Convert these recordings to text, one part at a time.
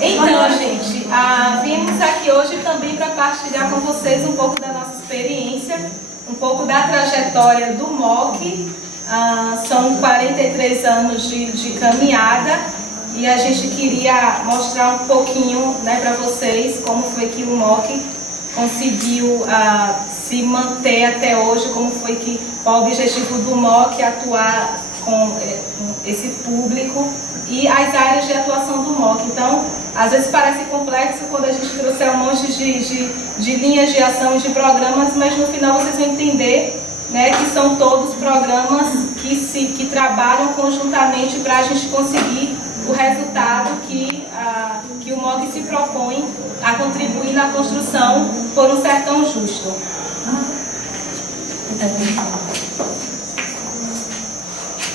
Então, gente, viemos aqui hoje também para partilhar com vocês um pouco da nossa experiência, um pouco da trajetória do MOC. São 43 anos de caminhada e a gente queria mostrar um pouquinho, né, para vocês como foi que o MOC conseguiu se manter até hoje, como foi que qual o objetivo do MOC atuar com esse público e as áreas de atuação do MOC. Então, às vezes parece complexo quando a gente trouxer um monte de linhas de ação e de programas, mas no final vocês vão entender, né, que são todos programas que trabalham conjuntamente para a gente conseguir o resultado que o MOC se propõe a contribuir na construção por um sertão justo.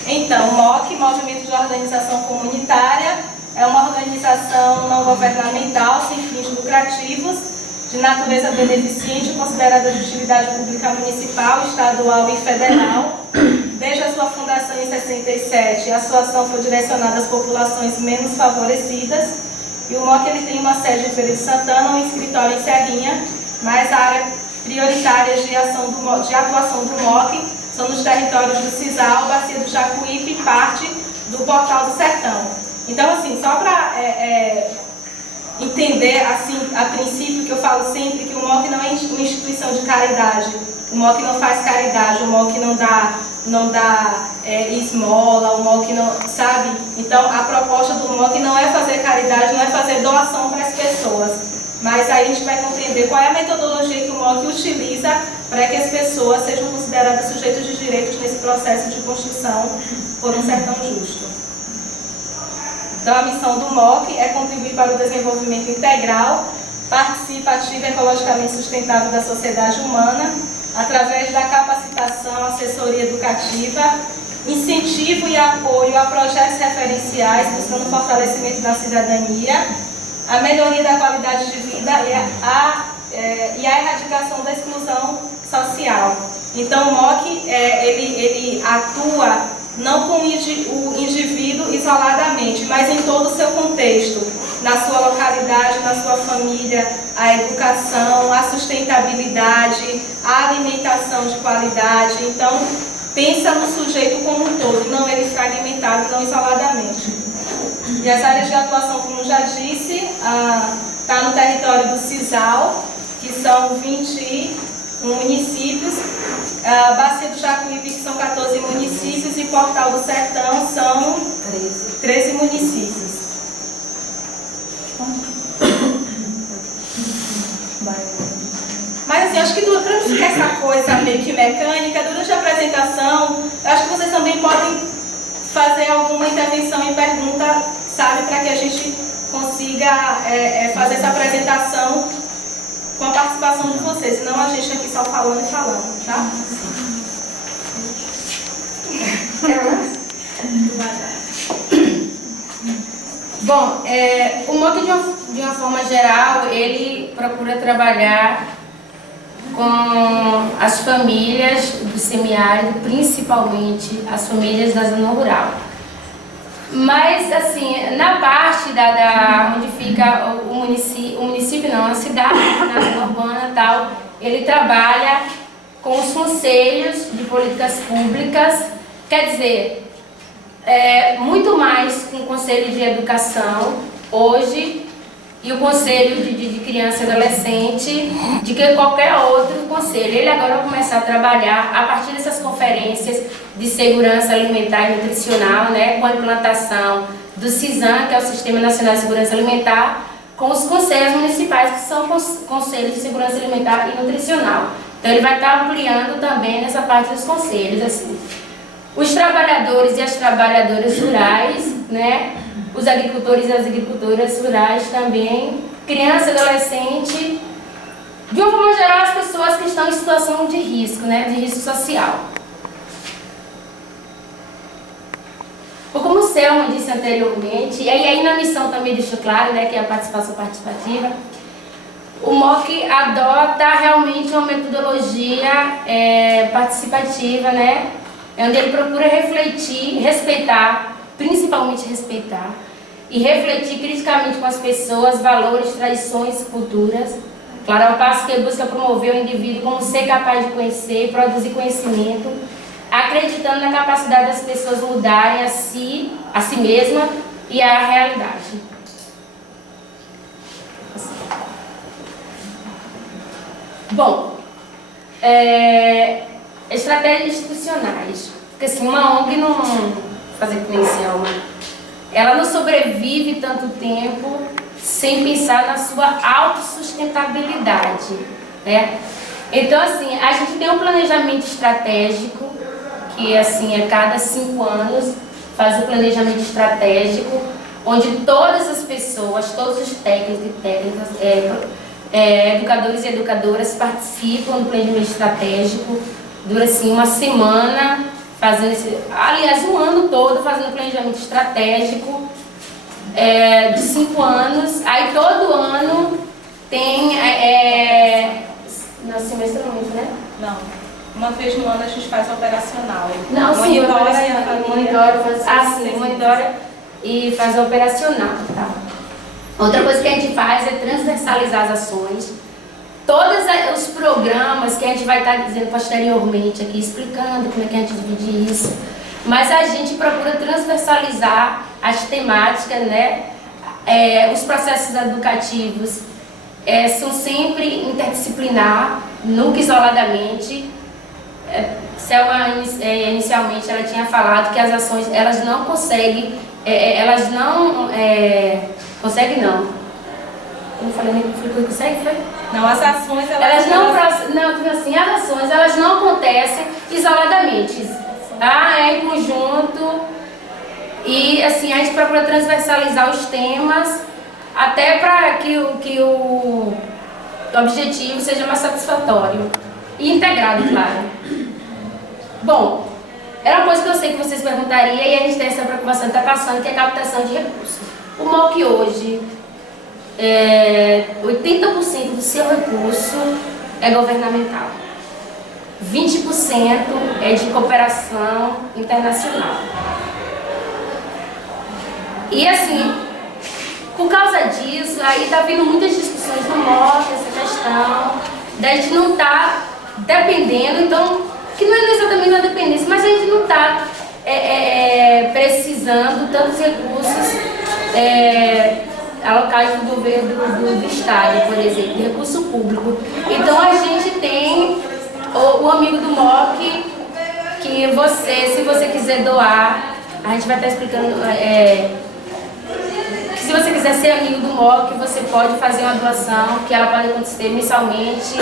Então, o MOC, Movimento de Organização Comunitária, é uma organização não governamental, sem fins lucrativos, de natureza beneficente, considerada de utilidade pública municipal, estadual e federal. Desde a sua fundação em 67, a sua ação foi direcionada às populações menos favorecidas. E o MOC ele tem uma sede em Feira de Santana, um escritório em Serrinha, mas a área prioritária de atuação do MOC são nos territórios do Cisal, Bacia do Jacuípe e parte do Portal do Sertão. Então, assim, só para entender, assim, a princípio, que eu falo sempre que o MOC não é uma instituição de caridade. O MOC não faz caridade, o MOC não dá esmola, o MOC não, sabe? Então, a proposta do MOC não é fazer caridade, não é fazer doação para as pessoas. Mas aí a gente vai compreender qual é a metodologia que o MOC utiliza para que as pessoas sejam consideradas sujeitos de direitos nesse processo de construção por um sertão justo. Então, a missão do MOC é contribuir para o desenvolvimento integral, participativo e ecologicamente sustentável da sociedade humana, através da capacitação, assessoria educativa, incentivo e apoio a projetos referenciais, buscando o fortalecimento da cidadania, a melhoria da qualidade de vida e a erradicação da exclusão social. Então, o MOC ele atua não com o indivíduo isoladamente, mas em todo o seu contexto, na sua localidade, na sua família, a educação, a sustentabilidade, a alimentação de qualidade. Então, pensa no sujeito como um todo, não ele fragmentado, não isoladamente. E as áreas de atuação, como já disse, está no território do Cisal, que são 21 municípios, Bacia do Jacuípe, que são 14 municípios, e Portal do Sertão são 13 municípios. Mas assim, acho que para não ficar essa coisa meio que mecânica, durante a apresentação, eu acho que vocês também podem fazer alguma intervenção e pergunta, sabe, para que a gente consiga fazer essa apresentação com a participação de vocês, senão a gente aqui só falando e falando, tá? Bom, o MOC de uma forma geral, ele procura trabalhar com as famílias do semiárido, principalmente as famílias da zona rural. Mas, assim, na parte onde fica o município não, a cidade, na zona urbana e tal, ele trabalha com os conselhos de políticas públicas, quer dizer, muito mais com o conselho de educação, hoje, e o conselho de criança e adolescente, de que qualquer outro conselho. Ele agora vai começar a trabalhar a partir dessas conferências de segurança alimentar e nutricional, né, com a implantação do CISAM, que é o Sistema Nacional de Segurança Alimentar, com os conselhos municipais, que são conselhos de segurança alimentar e nutricional. Então ele vai estar ampliando também nessa parte dos conselhos, assim. Os trabalhadores e as trabalhadoras rurais, né, os agricultores e as agricultoras rurais também, criança, adolescente, de uma forma geral as pessoas que estão em situação de risco, né, de risco social. Como o Selma disse anteriormente, e aí na missão também deixou claro, né, que é a participação participativa, o MOC adota realmente uma metodologia participativa, né, onde ele procura refletir, respeitar, principalmente respeitar, e refletir criticamente com as pessoas, valores, tradições, culturas. Claro, ao passo que busca promover o indivíduo como ser capaz de conhecer e produzir conhecimento, acreditando na capacidade das pessoas mudarem a si mesma e a realidade. Bom, estratégias institucionais. Porque assim, uma ONG não fazer que nem Selma, ela não sobrevive tanto tempo sem pensar na sua autossustentabilidade, né? Então assim, a gente tem um planejamento estratégico, que assim, a cada 5 anos faz o planejamento estratégico, onde todas as pessoas, todos os técnicos e técnicas, educadores e educadoras participam do planejamento estratégico. Dura assim uma semana, aliás, um ano todo fazendo planejamento estratégico de 5 anos. Aí todo ano tem não, semestralmente, né? Não. Uma vez no ano a gente faz operacional. Não, sim, monitora e faz operacional, tá? Outra coisa que a gente faz é transversalizar as ações. Todos os programas que a gente vai estar dizendo posteriormente aqui, explicando como é que a gente divide isso, mas a gente procura transversalizar as temáticas, né? Os processos educativos são sempre interdisciplinar, nunca isoladamente. Selma, inicialmente, ela tinha falado que as ações, elas não conseguem, consegue não. Eu não falei nem que consegue, foi? Não, as ações, as ações, elas não acontecem isoladamente. É em conjunto. E assim, a gente procura transversalizar os temas até para que o objetivo seja mais satisfatório e integrado, claro. Bom, era uma coisa que eu sei que vocês perguntariam e a gente tem essa preocupação que está passando, que é a captação de recursos. O MOC hoje, 80% do seu recurso é governamental, 20% é de cooperação internacional. E assim, por causa disso, aí está vindo muitas discussões no MOC, essa questão da gente não estar dependendo, então, que não é exatamente uma dependência, mas a gente não está precisando tantos recursos alocados do governo do Estado, por exemplo, de recurso público. Então a gente tem o amigo do MOC, que se você quiser doar, a gente vai estar explicando, que se você quiser ser amigo do MOC, você pode fazer uma doação, que ela pode acontecer mensalmente,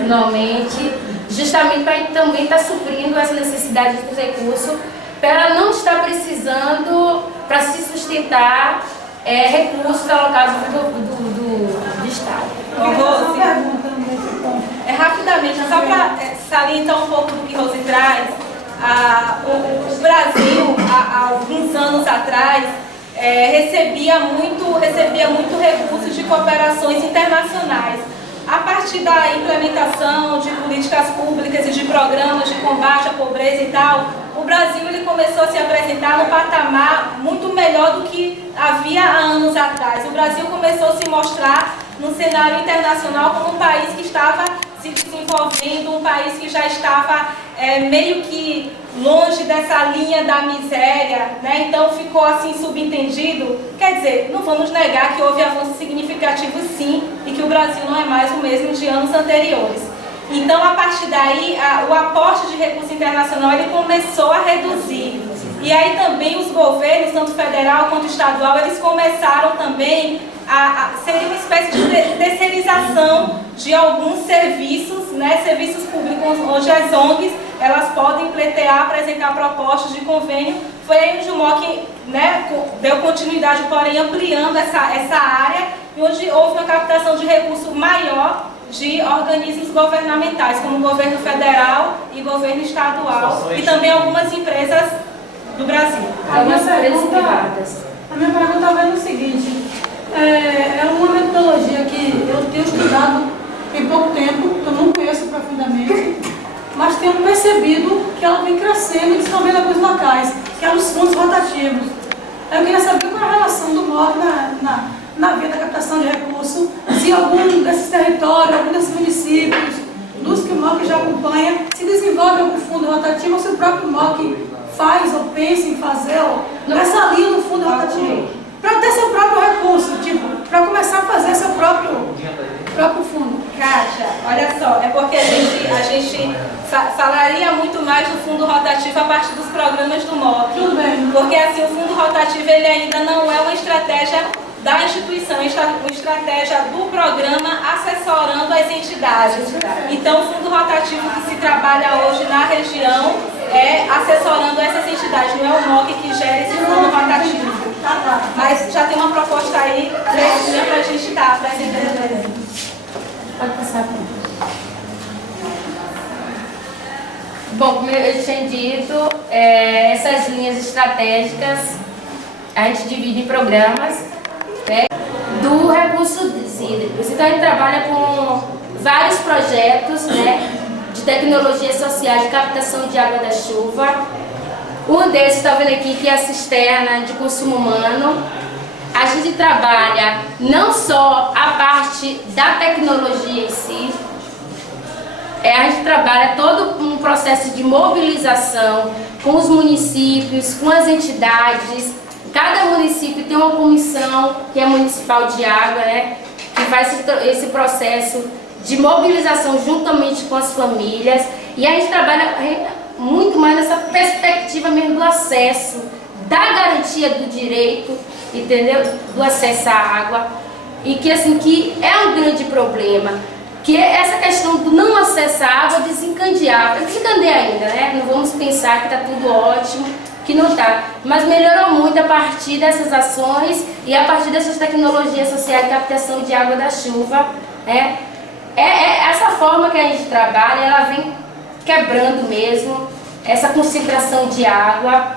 anualmente, justamente para também estar suprindo essa necessidade dos recursos, para ela não estar precisando, para se sustentar, recursos alocados do Estado. Rose, rapidamente, só para salientar um pouco do que Rose traz, o Brasil, há alguns anos atrás, recebia muito recursos de cooperações internacionais. A partir da implementação de políticas públicas e de programas de combate à pobreza e tal, o Brasil ele começou a se apresentar no patamar muito melhor do que havia há anos atrás. O Brasil começou a se mostrar no cenário internacional como um país que estava se desenvolvendo, um país que já estava meio que longe dessa linha da miséria, né? Então ficou assim subentendido. Quer dizer, não vamos negar que houve avanços significativos sim, e que o Brasil não é mais o mesmo de anos anteriores. Então, a partir daí, o aporte de recurso internacional ele começou a reduzir. E aí também os governos, tanto federal quanto estadual, eles começaram também seria uma espécie de terceirização de alguns serviços, né, serviços públicos, onde as ONGs elas podem pleitear, apresentar propostas de convênio. Foi aí onde o MOC, né, deu continuidade, porém ampliando essa área, e onde houve uma captação de recurso maior de organismos governamentais, como o governo federal e governo estadual, e também algumas empresas do Brasil. Algumas empresas privadas. A minha pergunta é o seguinte: é uma metodologia que eu tenho estudado em pouco tempo, eu não conheço profundamente, mas tenho percebido que ela vem crescendo e desenvolvendo alguns locais, que é os fundos rotativos. Eu queria saber qual é a relação do MOC na via da captação de recursos, se algum desses territórios, algum desses municípios, dos que o MOC já acompanha, se desenvolve algum fundo rotativo ou se o próprio MOC faz ou pensa em fazer, ou nessa linha no fundo rotativo, para ter seu próprio recurso, tipo, para começar a fazer seu próprio fundo. Kátia, olha só, é porque a gente falaria muito mais do fundo rotativo a partir dos programas do MOC. Tudo bem. Porque assim, o fundo rotativo ele ainda não é uma estratégia da instituição, uma estratégia do programa assessorando as entidades. Então, o fundo rotativo que se trabalha hoje na região é assessorando essas entidades, não é o MOC que gera esse fundo rotativo. Mas já tem uma proposta aí direitinha para a gente estar apresentando. Pode passar. Bom, como eu tinha dito, essas linhas estratégicas a gente divide em programas, né, do recurso hídricos. Então a gente trabalha com vários projetos, né, de tecnologias sociais de captação de água da chuva. Um desses, está vendo aqui, que é a cisterna de consumo humano. A gente trabalha não só a parte da tecnologia em si, a gente trabalha todo um processo de mobilização com os municípios, com as entidades. Cada município tem uma comissão, que é municipal de água, né, que faz esse processo de mobilização juntamente com as famílias. E a gente trabalha muito mais nessa perspectiva mesmo do acesso, da garantia do direito, entendeu? Do acesso à água. E que assim, que é um grande problema, que é essa questão do não acesso à água desencadear ainda, né? Não vamos pensar que está tudo ótimo, que não está, mas melhorou muito a partir dessas ações e a partir dessas tecnologias sociais de captação de água da chuva, né? Essa forma que a gente trabalha, ela vem quebrando mesmo essa concentração de água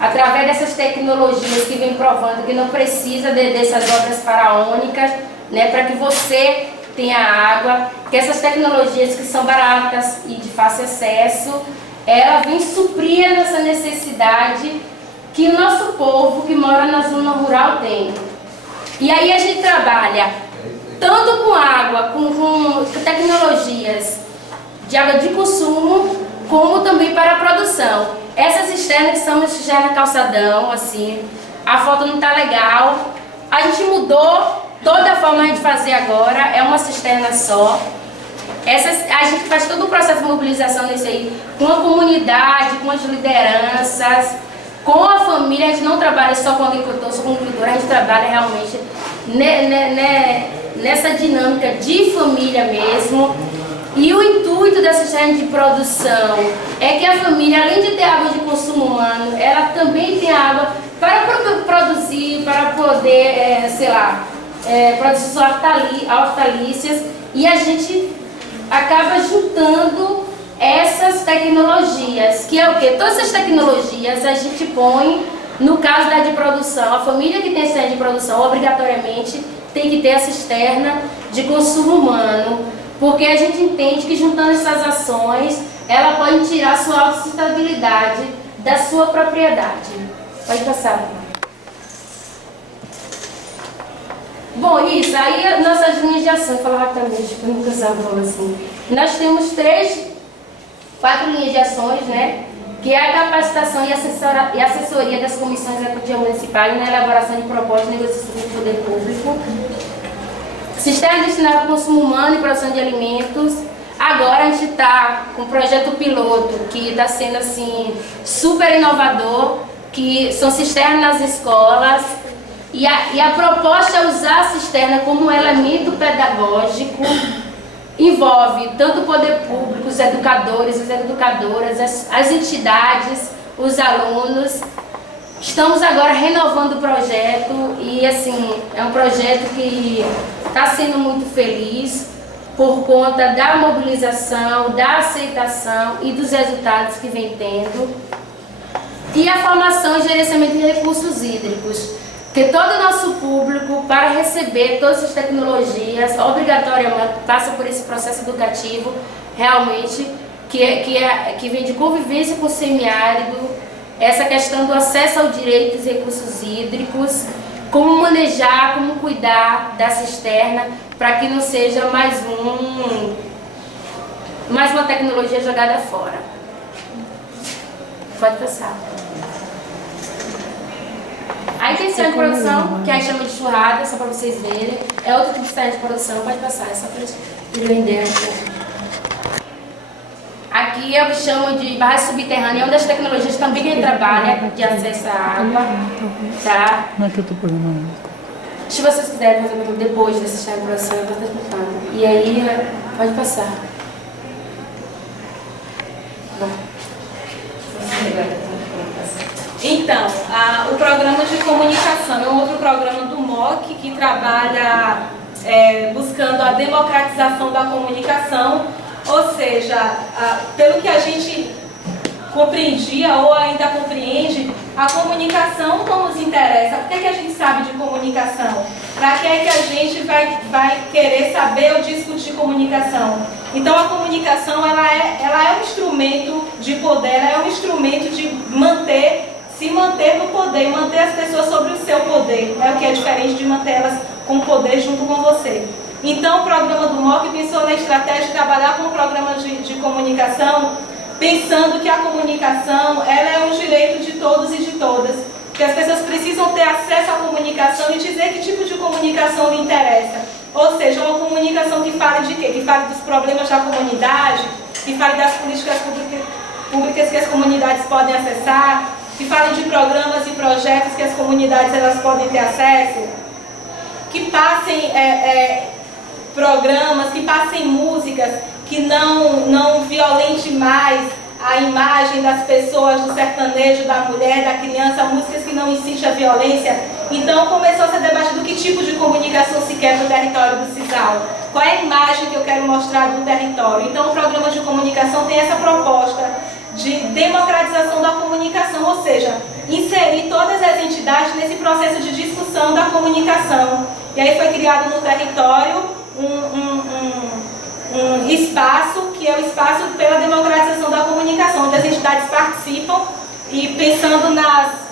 através dessas tecnologias que vem provando que não precisa dessas obras faraônicas, né, para que você tenha água, que essas tecnologias que são baratas e de fácil acesso, ela vem suprir essa necessidade que o nosso povo que mora na zona rural tem. E aí a gente trabalha tanto com água, com tecnologias de água de consumo, como também para a produção. Essas cisternas que são cisterna calçadão, assim, a foto não está legal. A gente mudou toda a forma de fazer agora, é uma cisterna só. A gente faz todo o processo de mobilização nisso aí, com a comunidade, com as lideranças, com a família. A gente não trabalha só com agricultor, só com agricultura, a gente trabalha realmente nessa dinâmica de família mesmo. E o intuito dessa cisterna de produção é que a família, além de ter água de consumo humano, ela também tem água para produzir, para poder, produzir suas hortaliças. E a gente acaba juntando essas tecnologias, que é o quê? Todas essas tecnologias a gente põe, no caso da de produção, a família que tem cisterna de produção, obrigatoriamente tem que ter a cisterna de consumo humano. Porque a gente entende que juntando essas ações, ela pode tirar a sua autossustentabilidade da sua propriedade. Pode passar. Bom, isso, aí nossas linhas de ação, vou falar rapidamente, porque eu nunca sabe falar assim. Nós temos 4 linhas de ações, né? Que é a capacitação e assessoria das comissões executivas municipais na elaboração de propostas de negociação do poder público. Cisterna destinada ao consumo humano e produção de alimentos. Agora a gente está com um projeto piloto que está sendo assim super inovador, que são cisternas nas escolas. E a proposta é usar a cisterna como um elemento pedagógico. Envolve tanto o poder público, os educadores, as educadoras, as entidades, os alunos. Estamos agora renovando o projeto e assim, é um projeto que está sendo muito feliz por conta da mobilização, da aceitação e dos resultados que vem tendo. E a formação e gerenciamento de recursos hídricos, que todo o nosso público, para receber todas essas tecnologias, obrigatoriamente passa por esse processo educativo, realmente, que vem de convivência com o semiárido, essa questão do acesso ao direito dos recursos hídricos, como manejar, como cuidar da cisterna, para que não seja mais uma tecnologia jogada fora. Pode passar. Aí tem sistema de produção, que a gente chama de churrada, só para vocês verem. É outro tipo de sistema de produção, pode passar, é só para eles entenderem. Aqui eu chamo de barragem subterrânea, é uma das tecnologias também que a gente trabalha de acesso à água. Tá? Não é que eu estou programando. Se vocês quiserem fazer depois desse sistema de produção, eu vou estar explicando. E aí, pode passar. Bom. Então, o programa de comunicação é um outro programa do MOC que trabalha buscando a democratização da comunicação, ou seja, pelo que a gente compreendia ou ainda compreende, a comunicação não nos interessa. O que é que a gente sabe de comunicação? Para que é que a gente vai querer saber ou discutir comunicação? Então a comunicação ela é um instrumento de poder, ela é um instrumento de se manter no poder, manter as pessoas sobre o seu poder, né? O que é diferente de mantê-las com o poder junto com você. Então o programa do MOC pensou na estratégia de trabalhar com o programa de comunicação, pensando que a comunicação ela é um direito de todos e de todas, que as pessoas precisam ter acesso à comunicação e dizer que tipo de comunicação lhe interessa. Ou seja, uma comunicação que fale de quê? Que fale dos problemas da comunidade, que fale das políticas públicas que as comunidades podem acessar, que fale de programas e projetos que as comunidades elas podem ter acesso, que passem programas, que passem músicas que não violente mais a imagem das pessoas, do sertanejo, da mulher, da criança, músicas que não incitem a violência. Então começou a ser debatido que tipo de comunicação se quer no território do Cisal. Qual é a imagem que eu quero mostrar do território? Então o programa de comunicação tem essa proposta de democratização da comunicação, ou seja, inserir todas as entidades nesse processo de discussão da comunicação. E aí foi criado no território um espaço, que é o espaço pela democratização da comunicação, onde as entidades participam e pensando nas...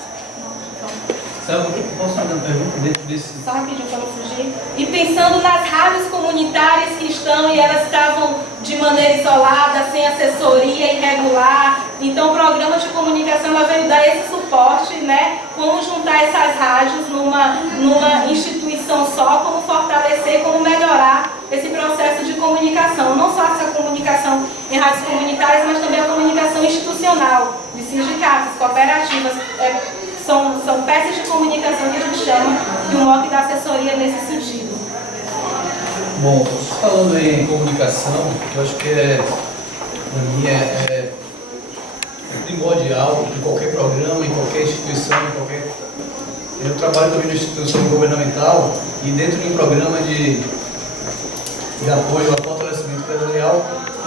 Posso fazer uma pergunta dentro desse... Só rapidinho para não fugir. E pensando nas rádios comunitárias que estão e elas estavam de maneira isolada, sem assessoria, irregular. Então o programa de comunicação ela veio dar esse suporte, né? Como juntar essas rádios numa instituição só, como fortalecer, como melhorar esse processo de comunicação. Não só essa comunicação em rádios comunitárias, mas também a comunicação institucional, de sindicatos, cooperativas. São peças de comunicação que a gente chama e o MOC dá assessoria nesse sentido. Bom, falando em comunicação, eu acho que para mim é primordial em qualquer programa, em qualquer instituição, Eu trabalho também na instituição governamental e dentro de um programa de apoio ao fortalecimento empresarial,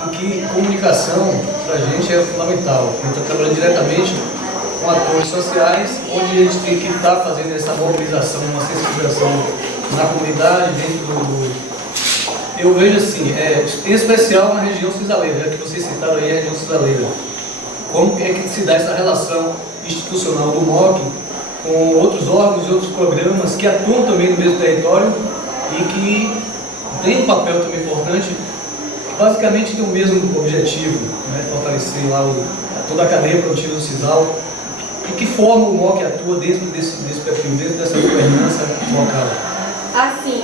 em que comunicação para a gente é fundamental. A gente está trabalhando diretamente com atores sociais, onde a gente tem que estar fazendo essa mobilização, uma sensibilização na comunidade, dentro do... Eu vejo assim, em especial na região cisaleira, que vocês citaram aí, a região cisaleira. Como é que se dá essa relação institucional do MOC com outros órgãos e outros programas que atuam também no mesmo território e que têm um papel também importante, basicamente tem o mesmo objetivo, né, fortalecer lá toda a cadeia produtiva do Cisal. De que forma o MOC atua dentro desse perfil, dentro dessa governança local? Assim,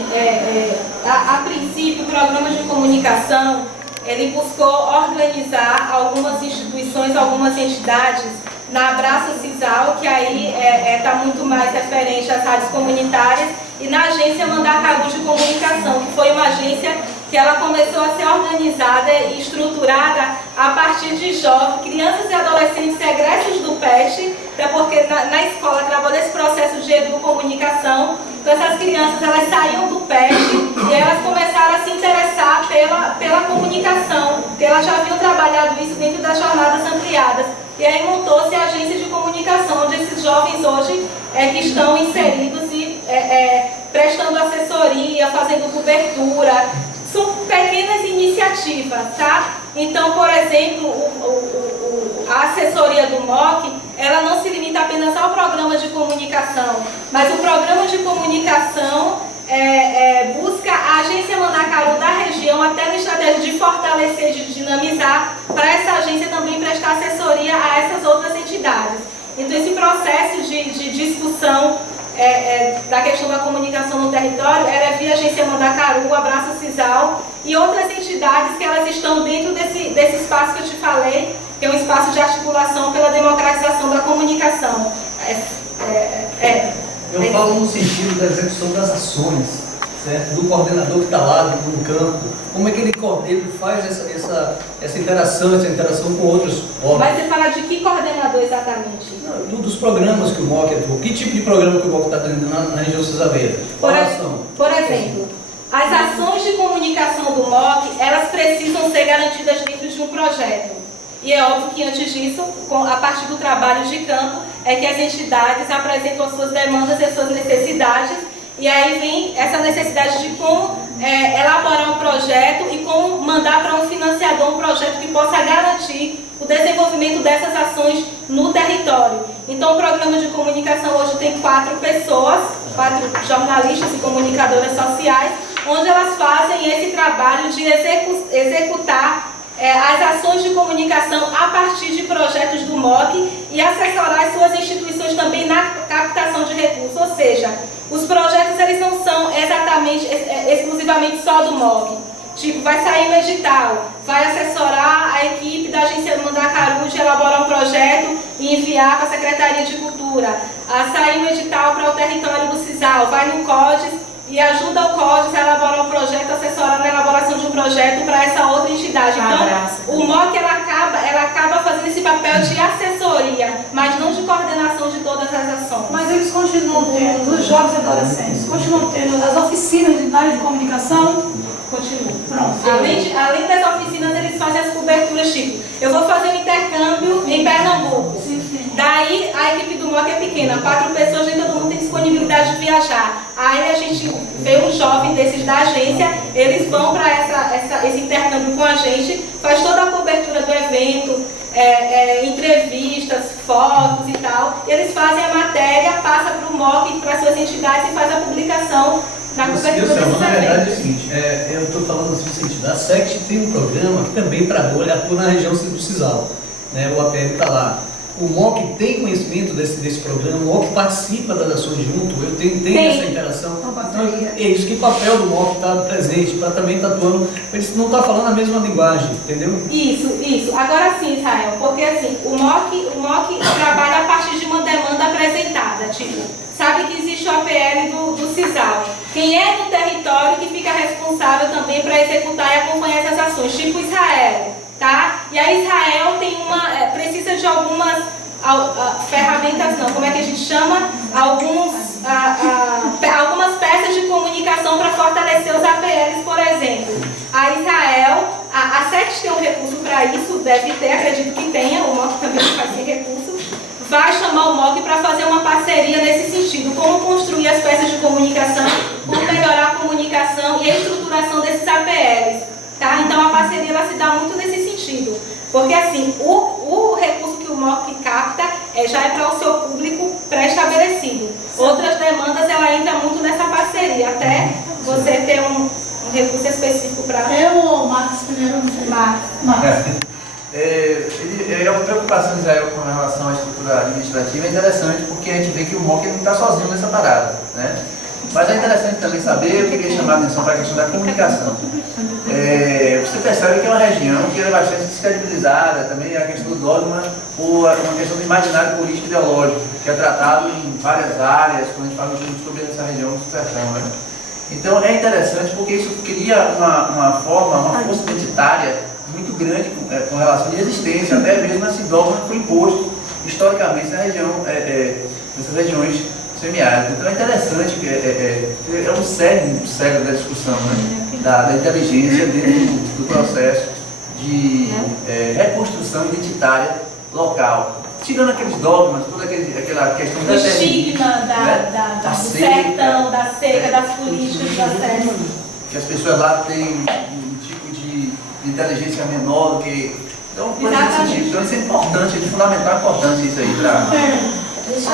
a princípio, o programa de comunicação, ele buscou organizar algumas instituições, algumas entidades na Abraça Cisal, que aí está muito mais referente às rádios comunitárias, e na agência Mandacaru de Comunicação, que foi uma agência que ela começou a ser organizada e estruturada a partir de jovens, crianças e adolescentes egressos do PET, até porque na escola trabalhou esse processo de educomunicação. Então essas crianças elas saíam do PET e elas começaram a se interessar pela comunicação, porque elas já haviam trabalhado isso dentro das jornadas ampliadas. E aí montou-se a agência de comunicação, onde esses jovens hoje que estão inseridos e prestando assessoria, fazendo cobertura. São pequenas iniciativas, tá? Então, por exemplo, a assessoria do MOC, ela não se limita apenas ao programa de comunicação, mas o programa de comunicação busca a agência Mandacaru da região até na estratégia de fortalecer, de dinamizar, para essa agência também prestar assessoria a essas outras entidades. Então, esse processo de discussão da questão da comunicação no território, ela é via agência Mandacaru, Abraço Cisal e outras entidades que elas estão dentro desse espaço que eu te falei, que é um espaço de articulação pela democratização da comunicação. Eu falo no sentido da execução das ações, certo? Do coordenador que está lá no campo, como é que ele faz essa interação com outros órgãos. Mas você fala de que coordenador exatamente? Dos programas que o MOC atua, que tipo de programa que o MOC está tendo na região cisaleira? Por exemplo, as ações de comunicação do MOC, elas precisam ser garantidas dentro de um projeto. E é óbvio que antes disso, a partir do trabalho de campo, é que as entidades apresentam as suas demandas e as suas necessidades, e aí vem essa necessidade de como elaborar um projeto e como mandar para um financiador um projeto que possa garantir o desenvolvimento dessas ações no território. Então, o programa de comunicação hoje tem 4 pessoas, 4 jornalistas e comunicadoras sociais, onde elas fazem esse trabalho de executar as ações de comunicação a partir de projetos do MOC e assessorar as suas instituições também na captação de recursos, ou seja, os projetos eles não são exatamente, exclusivamente só do MOC. Tipo, vai sair um edital, vai assessorar a equipe da agência Mandacaru de elaborar um projeto e enviar para a Secretaria de Cultura. Sair um edital para o território do Cisal, vai no CODES e ajuda o CODES a elaborar um projeto, assessorar na elaboração de um projeto para essa outra entidade. Então, o MOC ela acaba fazendo esse papel de assessoria, mas não de coordenação de todas as ações. Mas eles continuam tendo, os jovens e adolescentes, continuam tendo as oficinas na área de comunicação? Continua. Pronto. Além das oficinas, eles fazem as coberturas, tipo, eu vou fazer um intercâmbio em Pernambuco. Daí, a equipe do MOC é pequena, 4 pessoas, nem todo mundo tem disponibilidade de viajar. Aí a gente vê um jovem desses da agência, eles vão para esse intercâmbio com a gente, faz toda a cobertura do evento, entrevistas, fotos e tal. Eles fazem a matéria, passa para o MOC, para suas entidades e faz a publicação na cobertura desses eventos. Na verdade é o seguinte, eu estou falando assim no sentido, a SECT tem um programa que também trabalha, ele atua na região do Cisal, né? O APL está lá. O MOC tem conhecimento desse programa, o MOC participa das ações junto, tem essa interação. Então, é isso, que papel do MOC está presente, para também estar atuando, ele não está falando a mesma linguagem, entendeu? Isso. Agora sim, Israel, porque assim, o MOC trabalha a partir de uma demanda apresentada, tipo, sabe que existe o APL do Cisal. Quem é do território que fica responsável também para executar e acompanhar essas ações, tipo Israel. Tá? E a Israel precisa de algumas ferramentas, não, como é que a gente chama? Algumas peças de comunicação para fortalecer os APLs, por exemplo. A Israel, a SECT tem um recurso para isso, deve ter, acredito que tenha, o MOC também faz sem recurso, vai chamar o MOC para fazer uma parceria nesse sentido, como construir as peças de comunicação, como melhorar a comunicação e a estruturação desses APLs. Tá? Então a parceria ela se dá muito nesse sentido, porque assim, o recurso que o MOC capta já é para o seu público pré-estabelecido. Outras demandas ela entra muito nessa parceria, até você ter um recurso específico para... Eu ou o Marcos primeiro? Marcos. A preocupação de Israel com relação à estrutura administrativa é interessante, porque a gente vê que o MOC não está sozinho nessa parada, né? Mas é interessante também saber, eu queria chamar a atenção para a questão da comunicação. Você percebe que é uma região que é bastante descredibilizada, também a questão do dogma, ou uma questão do imaginário político ideológico, que é tratado em várias áreas, quando a gente fala sobre essa região do sertão, né? Então é interessante porque isso cria uma força identitária muito grande com relação à existência, até mesmo esse dogma que foi imposto historicamente nessas regiões semiáridas. Então é interessante, é um cerne da discussão, né? Da inteligência dentro do processo de reconstrução identitária local. Tirando aqueles dogmas, toda aquela questão da estigma do sertão, da seca, das políticas da seca. Que as pessoas lá têm um tipo de inteligência menor do que Então, coisa nesse sentido. Então, isso é importante, é de fundamental importância isso aí para...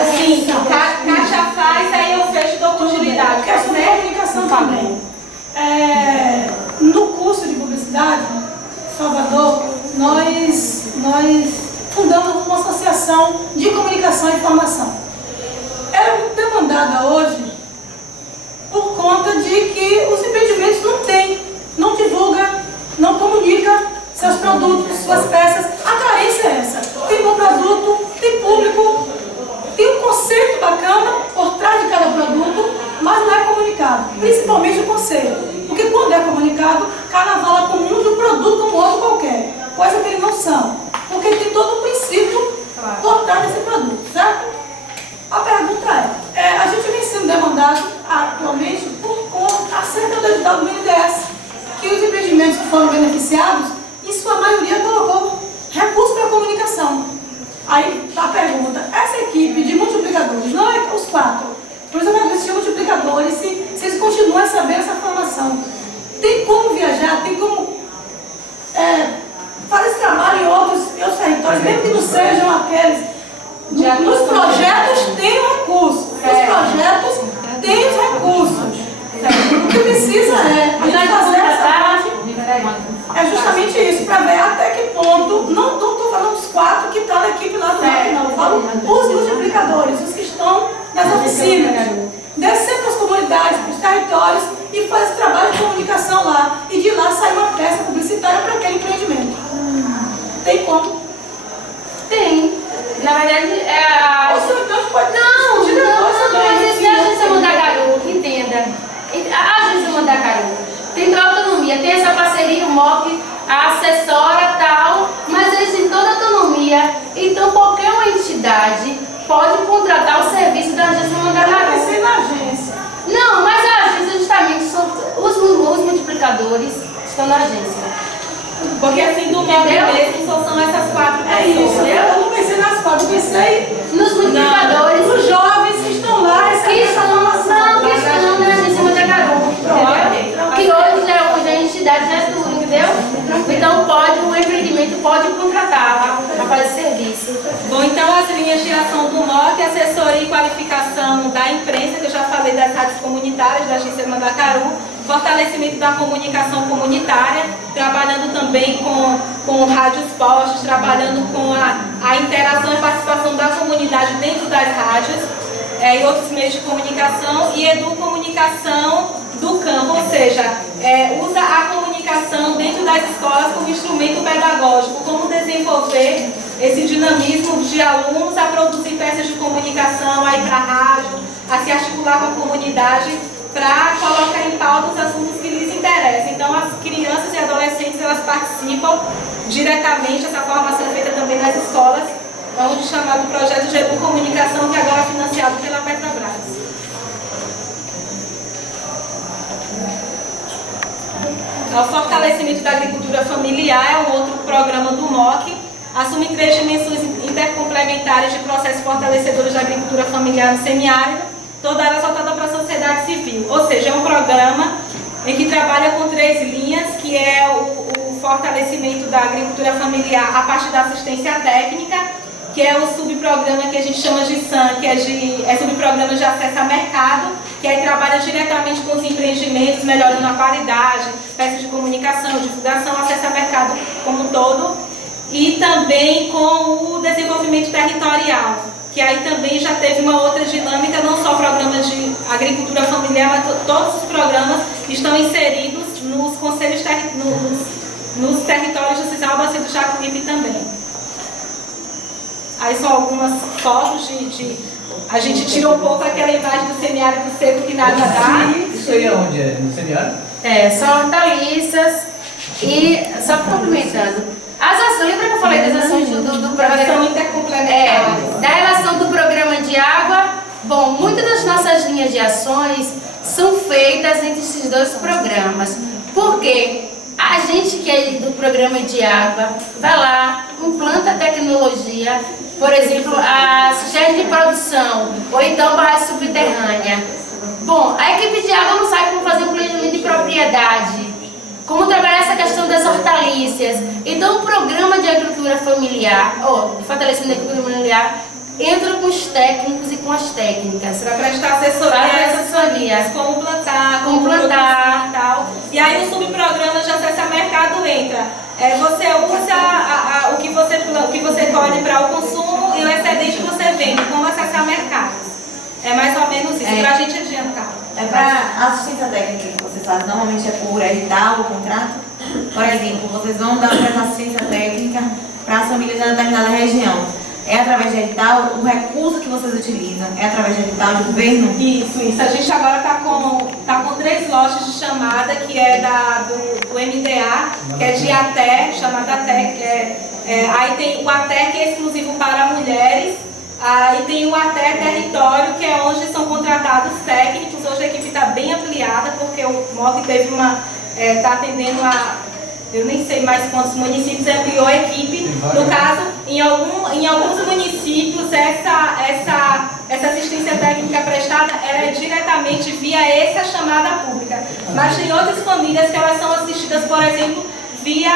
Assim, caixa faz, aí eu fecho e dou continuidade. Questão de comunicação também. No curso de publicidade, Salvador, nós fundamos uma associação de comunicação e informação. Ela é muito demandada hoje por conta de que os empreendimentos não divulgam, não comunicam seus produtos, suas peças. A carência é essa. Tem bom produto, tem público, tem um conceito bacana por trás de cada produto, mas não é comunicado. Principalmente o conceito. Porque quando é comunicado, carnaval é comum de um produto como outro qualquer. Coisa que eles não são. Porque tem todo um princípio por trás desse produto, certo? A pergunta a gente vem sendo demandado atualmente por conta, acerca do edital do BNDES, que os empreendimentos que foram beneficiados, em sua maioria colocou recursos para a comunicação. Aí a pergunta, essa equipe de multiplicadores, não é os 4, por exemplo, existem multiplicadores, se eles continuam a saber essa formação, tem como viajar, tem como fazer esse trabalho em outros territórios, mesmo que não sejam aqueles. Nos projetos tem o recurso, os projetos têm os recursos. O que precisa a gente fazer essa parte é justamente isso, para ver até que ponto, não estou falando dos 4 que estão na equipe lá do MOC, não, eu falo os multiplicadores, os que estão nas oficinas, descer para as comunidades, para os territórios e fazer esse trabalho de comunicação lá, e de lá sair uma peça publicitária para aquele empreendimento. Tem como? Tem. Na verdade, Ou seja, então a gente pode Não, mas isso é a agência Mandacaru, entenda. A agência Mandacaru tem autonomia, tem essa parceria, o MOC, a assessora tal, mas eles têm toda a autonomia. Então, qualquer uma entidade pode contratar o serviço da agência Mandacaru. Vai ser na agência. Não, mas a agência justamente são os multiplicadores estão na agência. Porque assim, do MOC mesmo, só são essas 4 pessoas. É isso, eu não pensei nas 4, eu pensei Nos multiplicadores. nos jovens que estão lá, Que estão na agência Mandacaru, entendeu? Que hoje é a entidade já é tudo, entendeu? Então o empreendimento pode contratar para fazer serviço. Bom, então as linhas de ação do MOC, assessoria e qualificação da imprensa, que eu já falei das rádios comunitárias da agência Mandacaru, fortalecimento da comunicação comunitária, trabalhando também com rádios postos, trabalhando com a interação e participação da comunidade dentro das rádios e outros meios de comunicação, e educomunicação do campo, ou seja, usa a comunicação dentro das escolas como instrumento pedagógico, como desenvolver esse dinamismo de alunos a produzir peças de comunicação, a ir para a rádio, a se articular com a comunidade, para colocar em pauta os assuntos que lhes interessam. Então, as crianças e adolescentes, elas participam diretamente, essa formação é feita também nas escolas, onde chamado Projeto de Educomunicação, que agora é financiado pela Petrobras. O fortalecimento da agricultura familiar é um outro programa do MOC, assume 3 dimensões intercomplementares de processos fortalecedores da agricultura familiar no semiárido, toda ela voltada para a sociedade civil. Ou seja, é um programa em que trabalha com 3 linhas, que é o fortalecimento da agricultura familiar a partir da assistência técnica, que é o subprograma que a gente chama de SAM, que é subprograma de acesso a mercado, que aí trabalha diretamente com os empreendimentos, melhorando a qualidade, peças de comunicação, divulgação, acesso a mercado como um todo, e também com o desenvolvimento territorial, que aí também já teve uma outra dinâmica, não só programas de agricultura familiar, mas todos os programas estão inseridos nos conselhos nos territórios do Cisal, Bacia do Jacuípe também. Aí são algumas fotos a gente tira um pouco aquela imagem do semiárido seco que nada dá. Isso aí é onde? É no semiárido? São hortaliças e, só complementando, as ações, lembra que eu falei das ações do programa? São intercomplementares. Da relação do programa de água. Bom, muitas das nossas linhas de ações são feitas entre esses 2 programas. Por quê? A gente que é do programa de água, vai lá, implanta tecnologia, por exemplo, a sede de produção, ou então barragem subterrânea. Bom, a equipe de água não sabe como fazer um planejamento de propriedade, como trabalhar essa questão das hortaliças. Então, o programa de de agricultura familiar, de fortalecimento da agricultura familiar, entra com os técnicos e com as técnicas. Para prestar assessoria, como plantar, e tal. E aí o subprograma de acesso ao mercado entra. Você usa o que você colhe para o consumo e o excedente você vende, como acessar mercados. É mais ou menos isso, para a gente adiantar. Para assistência técnica que vocês fazem, normalmente é por edital ou contrato? Por exemplo, vocês vão dar essa assistência técnica para as famílias de determinada região. É através de edital? O recurso que vocês utilizam é através de edital de governo? Isso. A gente agora está com 3 lotes de chamada, que é do MDA, que é de ATE, chamada ATE, aí tem o ATE, que é exclusivo para mulheres, aí tem o ATE Território, que é onde são contratados técnicos. Hoje a equipe está bem ampliada, porque o MOC teve está atendendo eu nem sei mais quantos municípios, ampliou a equipe. No caso, em alguns municípios, essa assistência técnica prestada é diretamente via essa chamada pública. Mas tem outras famílias que elas são assistidas, por exemplo, via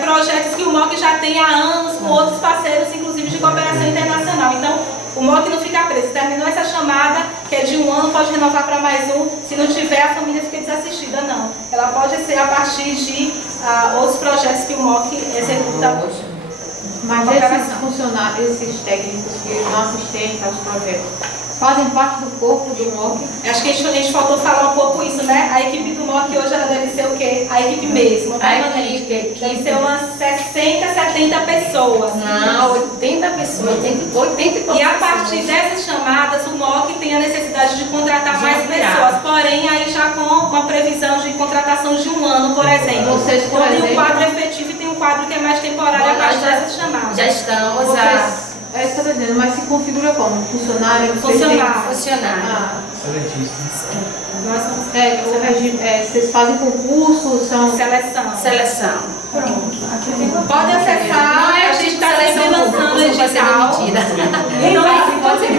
projetos que o MOC já tem há anos com outros parceiros, inclusive de cooperação internacional. Então, o MOC não fica preso. Terminou essa chamada, que é de 1 ano, pode renovar para mais um. Se não tiver, a família fica desassistida, não. Ela pode ser a partir de outros projetos que o MOC executa. Mas esses funcionários, esses técnicos que dão assistência aos projetos, fazem parte do corpo do MOC? Acho que a gente faltou falar um pouco isso, né? A equipe do MOC hoje ela deve ser o quê? A equipe mesmo, permanente. Deve ser umas 60, 70 pessoas. Não, 80 pessoas, 80 e poucas. E a partir dessas chamadas, o MOC tem a necessidade de contratar mais pessoas. Porém, aí já com a previsão de contratação de 1 ano, por exemplo. Vocês, por então, tem exemplo, um quadro efetivo e tem um quadro que é mais temporário a partir dessas chamadas. Já estamos é isso que eu estou dizendo, mas se configura como? Funcionário? funcionário. Nós somos Vocês fazem concurso, são... seleção. Pronto. Pode acessar, Não é a gente está sempre seleção lançando pública, edital. Pode ser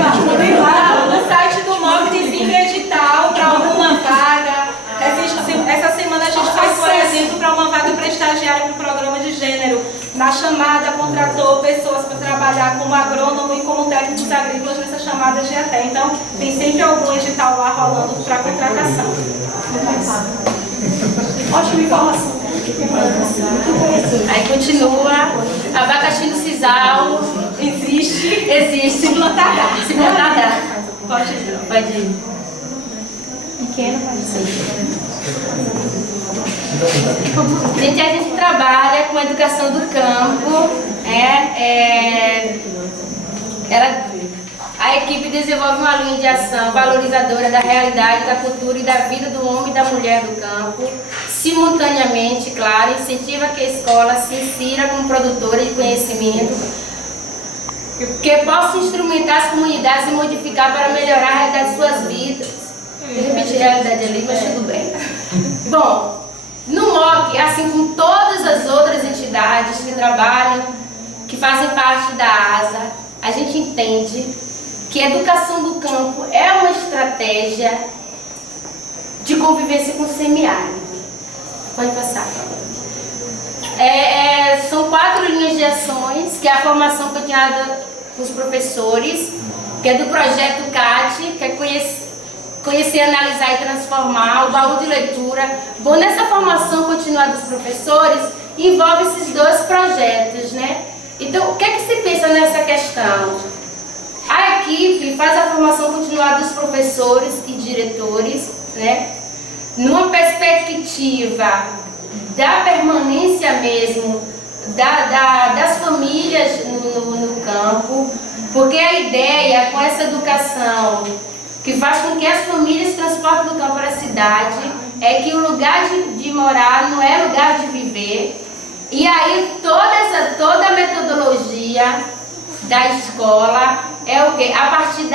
No site do MOC tem sempre edital para alguma vaga. Essa semana a gente faz, por exemplo, para uma vaga para estagiário para o programa de gênero. Na chamada, contratou pessoas para trabalhar como agrônomo e como técnicos agrícolas nessa chamada de ATE. Então, tem sempre algum edital lá rolando para contratação. Ótima informação. Aí continua, abacaxi do sisal, existe. Se plantar dá. Se plantar dá. Pode ir. pequeno, mas Gente, a gente trabalha com a educação do campo, a equipe desenvolve uma linha de ação valorizadora da realidade, da cultura e da vida do homem e da mulher do campo. Simultaneamente, claro, incentiva que a escola se insira como produtora de conhecimento que possa instrumentar as comunidades e modificar para melhorar a realidade de suas vidas. Eu repeti a realidade ali, mas tudo bem. Bom, no MOC, assim como todas as outras entidades que trabalham, que fazem parte da ASA, a gente entende que a educação do campo é uma estratégia de convivência com o semiárido. Pode passar. São 4 linhas de ações, que é a formação continuada com os professores, que é do projeto CAT, que é conhecer, analisar e transformar, o baú de leitura. Bom, nessa formação continuada dos professores, envolve esses 2 projetos, né? Então, o que é que se pensa nessa questão? A equipe faz a formação continuada dos professores e diretores, né? Numa perspectiva da permanência mesmo das famílias no campo, porque a ideia com essa educação que faz com que as famílias se transportem do campo para a cidade é que o lugar de morar não é lugar de viver. E aí toda a metodologia da escola é o quê? A partir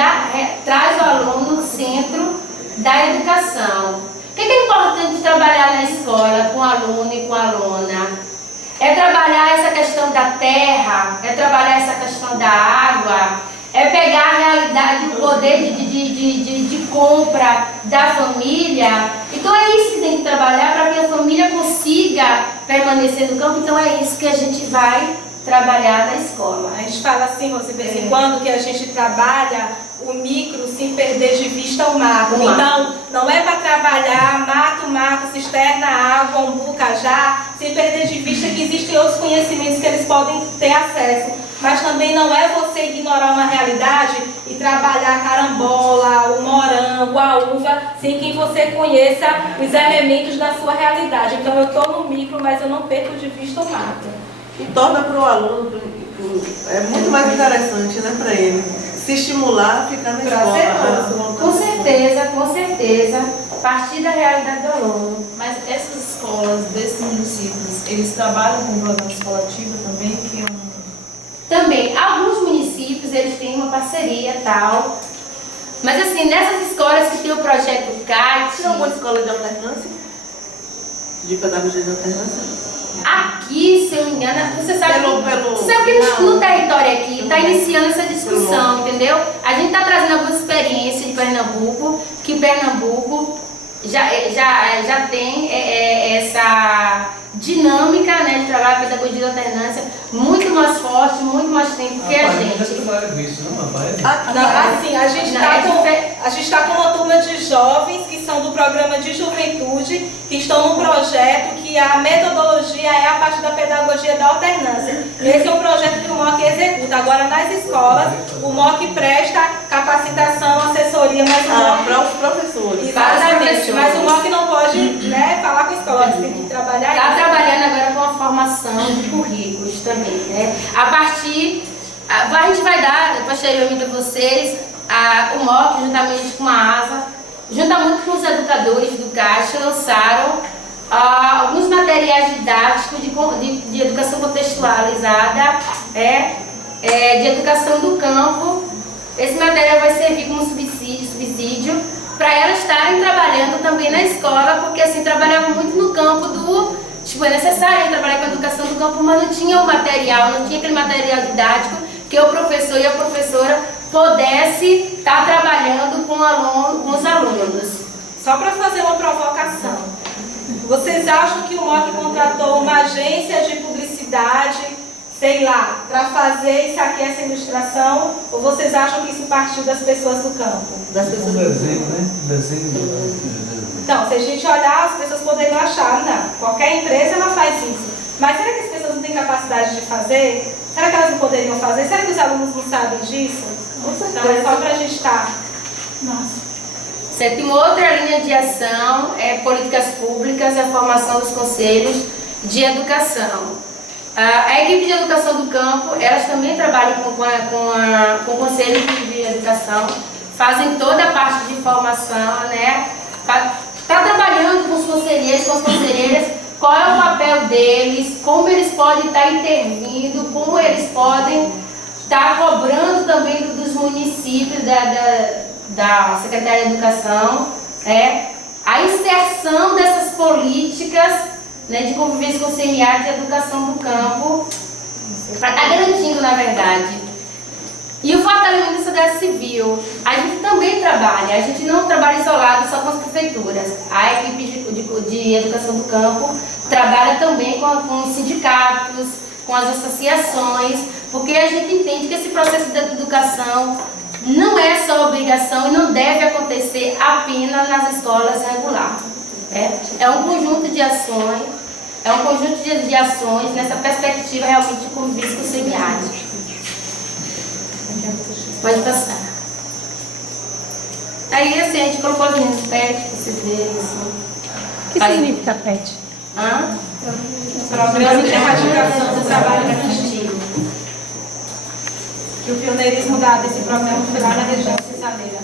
traz o aluno no centro da educação. O que é importante trabalhar na escola com o aluno e com a aluna? É trabalhar essa questão da terra, é trabalhar essa questão da água, é pegar a realidade, o poder de compra da família. Então é isso que tem que trabalhar para que a família consiga permanecer no campo. Então é isso que a gente vai trabalhar na escola. A gente fala assim, Rose, de vez em quando, que a gente trabalha o micro sem perder de vista o macro. O macro. Então, não é para trabalhar mato, cisterna, água, umbu, cajá, sem perder de vista que existem outros conhecimentos que eles podem ter acesso. Mas também não é você ignorar uma realidade e trabalhar a carambola, o morango, a uva, sem que você conheça os elementos da sua realidade. Então, eu estou no micro, mas eu não perco de vista o macro. E torna para o aluno, é muito mais interessante, né, para ele, se estimular a ficar na escola. Com certeza, com certeza. Partir da realidade do aluno. Mas essas escolas desses municípios, eles trabalham com o programa escolativo também, que é um... Também, alguns municípios, eles têm uma parceria e tal. Mas assim, nessas escolas que tem o projeto CAT... Tem alguma escola de alternância? De pedagogia de alternância? Aqui, se eu não me engano, você sabe Pelo- que no território aqui está iniciando essa discussão, entendeu? A gente está trazendo algumas experiências de Pernambuco, que Pernambuco já tem essa dinâmica, né, de trabalho de pedagogia de alternância muito mais forte, muito mais tempo que a gente. Assim, a gente está com uma turma de jovens que são do programa de juventude, que estão num projeto que a metodologia é a parte da pedagogia da alternância. Esse é um projeto que o MOC executa. Agora, nas escolas, o MOC presta capacitação, assessoria, mas o MOC... Para os professores. Exatamente, mas o MOC não pode, né, falar com a escola, você tem que trabalhar Está isso. trabalhando agora com a formação de currículos também, né? A gente vai dar posteriormente a vocês o MOC, juntamente com a ASA, juntamente com os educadores do CAT, lançaram alguns materiais didáticos de educação contextualizada, de educação do campo. Esse material vai servir como subsídio para elas estarem trabalhando também na escola, porque assim, trabalhavam muito no campo do... Tipo, é necessário trabalhar com a educação do campo, mas não tinha o material, não tinha aquele material didático que o professor e a professora pudesse estar trabalhando com os alunos. Só para fazer uma provocação, vocês acham que o MOC contratou uma agência de publicidade, sei lá, para fazer isso aqui, essa ilustração, ou vocês acham que isso partiu das pessoas do campo? Das pessoas. Desenho, né? Desenho. Então, se a gente olhar, as pessoas poderiam achar, não, qualquer empresa ela faz isso. Mas será que as pessoas não têm capacidade de fazer? Será que elas não poderiam fazer? Será que os alunos não sabem disso? Então é só para a gente estar. Certo? Uma outra linha de ação é políticas públicas e a formação dos conselhos de educação. A equipe de educação do campo, elas também trabalham com o conselho de educação, fazem toda a parte de formação, né? Está trabalhando com os conselheiros, qual é o papel deles, como eles podem estar intervindo, como eles podem estar cobrando também dos municípios, da Secretaria de Educação, a inserção dessas políticas, né, de convivência com o semiárido e de educação do campo, para estar garantindo, na verdade. E o fortalecimento da sociedade civil, a gente também trabalha, a gente não trabalha isolado só com as prefeituras. A equipe de educação do campo trabalha também com os sindicatos, com as associações, porque a gente entende que esse processo de educação não é só obrigação e não deve acontecer apenas nas escolas regulares. É um conjunto de ações, nessa perspectiva realmente de convivência com o semiárido. Pode passar. Aí assim, a gente colocou as linhas de PET, pra vocês verem assim. O que significa PET? Programa de Erradicação do Trabalho Infantil. Que o pioneirismo desse programa foi lá na região cisaneira.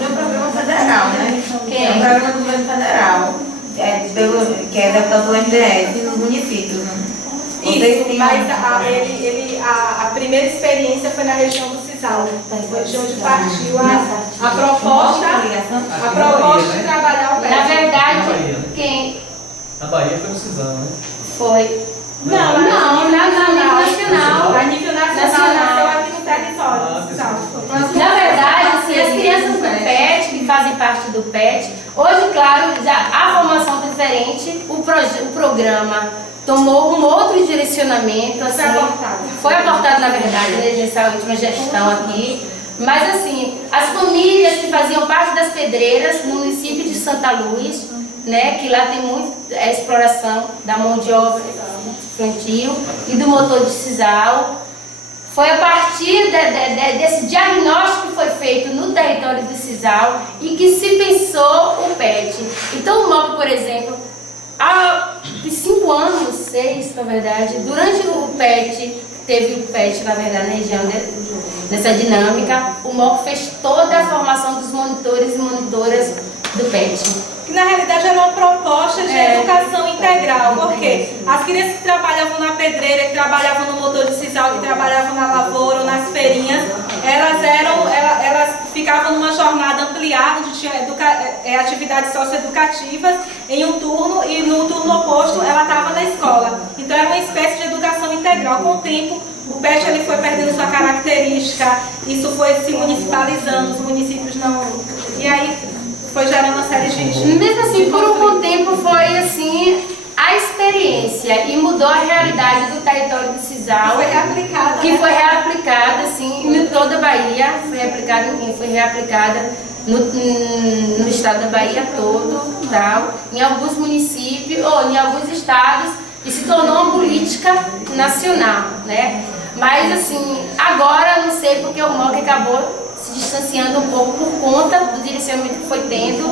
É um programa federal, né? É um programa do governo federal, que é deputado do MDS nos municípios, né? Isso, mas a primeira experiência foi na região do Cisal, foi de onde partiu a proposta de trabalhar o PET. Na verdade, Na Bahia foi no Cisal, né? Foi. Não, a nível nacional. A nível nacional, nasceu aqui no território do Cisal. Na verdade, assim, as crianças do PET, que fazem parte do PET, hoje, claro, já a formação é diferente, o o programa tomou um outro direcionamento, assim, foi abortado na verdade, né, nessa última gestão aqui, mas assim, as famílias que faziam parte das pedreiras no município de Santa Luz, né, que lá tem muita exploração da mão de obra infantil e do motor de sisal, foi a partir desse diagnóstico que foi feito no território do sisal e que se pensou o PET. Então o MOC, por exemplo, há 5 anos, 6 na verdade, durante o PET, teve o PET na verdade na região nessa dinâmica, o MOC fez toda a formação dos monitores e monitoras do PET. Que na realidade era uma proposta de educação integral, porque as crianças que trabalhavam na pedreira, que trabalhavam no motor de sisal, que trabalhavam na lavoura ou nas feirinhas, elas ficavam numa jornada ampliada, onde tinha atividades socioeducativas em um turno, e no turno oposto ela estava na escola. Então era uma espécie de educação integral. Com o tempo, o PET ele foi perdendo sua característica, isso foi se municipalizando, os municípios não... E aí foi gerando uma série de... Mesmo assim, por um bom tempo foi assim a experiência e mudou a realidade do território do sisal. Foi reaplicada. Que foi reaplicada, assim, em toda a Bahia, foi reaplicada no estado da Bahia todo, tal, em alguns municípios, ou em alguns estados, e se tornou uma política nacional, né? Mas assim, agora não sei porque o MOC acabou se distanciando um pouco por conta do direcionamento que foi tendo,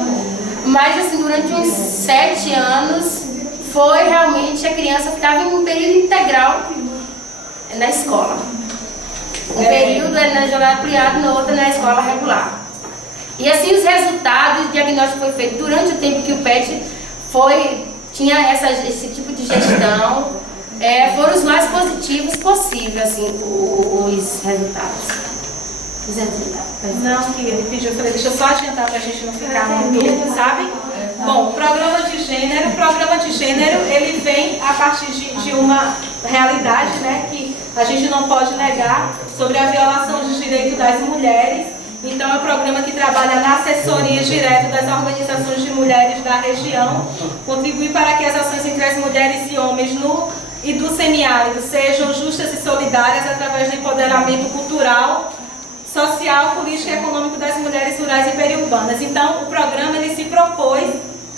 mas assim, durante uns 7 anos foi realmente a criança ficava em um período integral na escola. Um período na jornada ampliada, no outro na escola regular. E assim os resultados, o diagnóstico foi feito durante o tempo que o PET tinha esse tipo de gestão, foram os mais positivos possíveis, assim, os resultados. Não, que ele pediu, eu falei, deixa eu só adiantar para a gente não ficar muito, sabe? Bom, o programa de gênero, ele vem a partir de uma realidade, né, que a gente não pode negar, sobre a violação de direitos das mulheres. Então é um programa que trabalha na assessoria direta das organizações de mulheres da região, contribui para que as ações entre as mulheres e homens e do semiárido sejam justas e solidárias através do empoderamento cultural, social, político e econômico das mulheres rurais e periurbanas. Então, o programa ele se propôs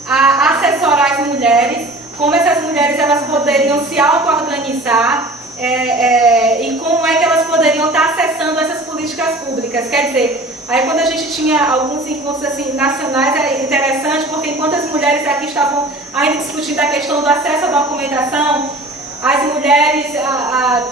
a assessorar as mulheres, como essas mulheres elas poderiam se auto-organizar e como é que elas poderiam estar acessando essas políticas públicas. Quer dizer, aí quando a gente tinha alguns encontros assim, nacionais, era interessante, porque enquanto as mulheres aqui estavam ainda discutindo a questão do acesso à documentação, as mulheres,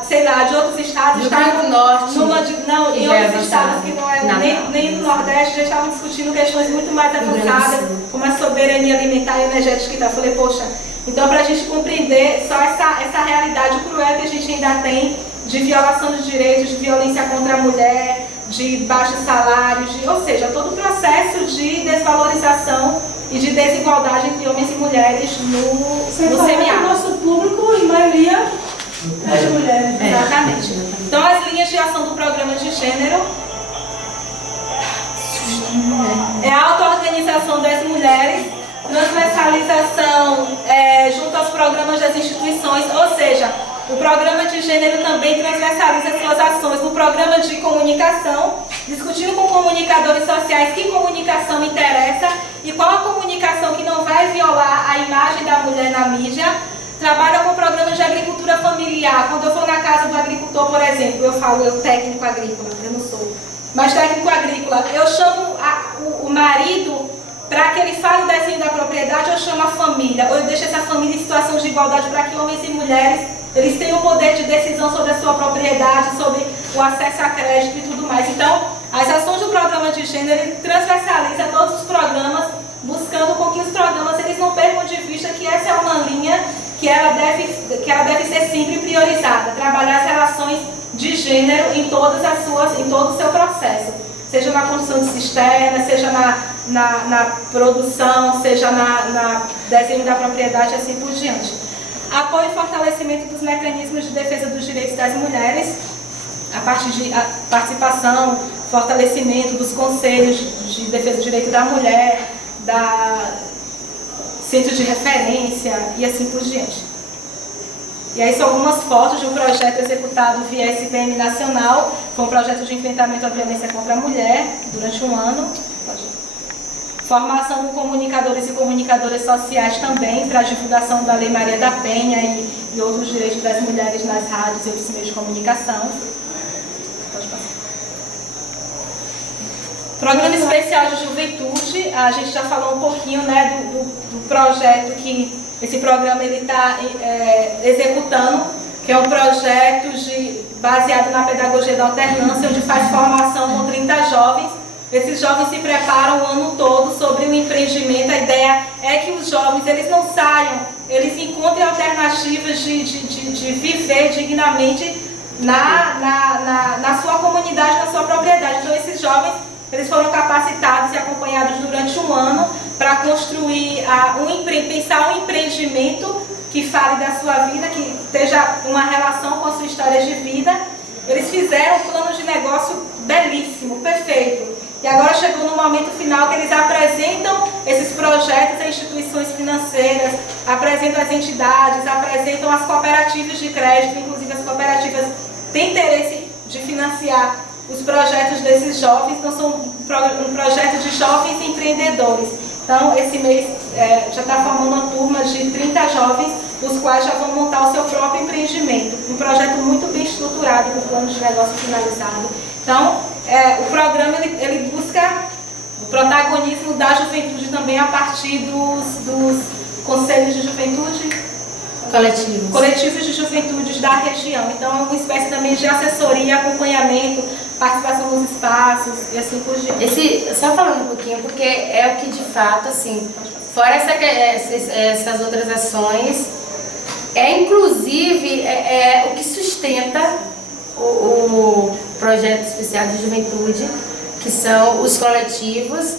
sei lá, de outros estados estavam do Norte, em outros estados que não é nem no Nordeste, já estavam discutindo questões muito mais avançadas, como a soberania alimentar e energética. Eu falei, poxa, então para a gente compreender só essa realidade cruel que a gente ainda tem de violação de direitos, de violência contra a mulher, de baixos salários, ou seja, todo o processo de desvalorização e de desigualdade entre homens e mulheres no semiárido. O nosso público, em maioria, é de mulheres. Exatamente. Então, as linhas de ação do programa de gênero é a auto-organização das mulheres, transversalização junto aos programas das instituições, ou seja, o programa de gênero também transversaliza suas ações no programa de comunicação, discutindo com comunicadores sociais que comunicação interessa e qual a comunicação que não vai violar a imagem da mulher na mídia. Trabalha com programas de agricultura familiar. Quando eu for na casa do agricultor, por exemplo, eu falo, eu técnico agrícola, eu não sou, mas técnico agrícola, eu chamo o marido para que ele fale o desenho da propriedade, eu chamo a família, ou eu deixo essa família em situação de igualdade para que homens e mulheres eles tenham o poder de decisão sobre a sua propriedade, sobre o acesso a crédito e tudo mais. Então, as ações do programa de gênero ele transversaliza todos os programas, buscando com que os programas eles não percam de vista que essa é uma linha que ela deve ser sempre priorizada, trabalhar as relações de gênero em todo o seu processo, seja na construção de cisterna, seja na produção, seja na desenho da propriedade e assim por diante. Apoio e fortalecimento dos mecanismos de defesa dos direitos das mulheres, a partir de participação, fortalecimento dos conselhos de defesa do direito da mulher, centro de referência e assim por diante. E aí são algumas fotos de um projeto executado via SPM Nacional, foi um projeto de enfrentamento à violência contra a mulher durante um ano. Formação com comunicadores e comunicadoras sociais também para a divulgação da Lei Maria da Penha e outros direitos das mulheres nas rádios e outros meios de comunicação. Pode passar. Programa Especial de Juventude, a gente já falou um pouquinho, né, do projeto que esse programa está executando, que é um projeto baseado na pedagogia da alternância, onde faz formação com 30 jovens. Esses jovens se preparam o ano todo sobre o empreendimento. A ideia é que os jovens eles não saiam, eles encontrem alternativas de viver dignamente na sua comunidade, na sua propriedade. Então esses jovens eles foram capacitados e acompanhados durante um ano para construir, pensar um empreendimento que fale da sua vida, que esteja uma relação com a sua história de vida. Eles fizeram um plano de negócio belíssimo, perfeito. E agora chegou no momento final que eles apresentam esses projetos a instituições financeiras, apresentam as entidades, apresentam as cooperativas de crédito, inclusive as cooperativas têm interesse de financiar os projetos desses jovens, então são um projeto de jovens empreendedores. Então, esse mês já está formando uma turma de 30 jovens, os quais já vão montar o seu próprio empreendimento. Um projeto muito bem estruturado, com plano de negócio finalizado. Então, o programa ele busca o protagonismo da juventude também a partir dos conselhos de juventude, coletivos de juventudes da região. Então, é uma espécie também de assessoria, acompanhamento, participação nos espaços e assim por diante. Só falando um pouquinho, porque é o que de fato, assim, fora essas outras ações, inclusive o que sustenta o projeto especial de juventude, que são os coletivos.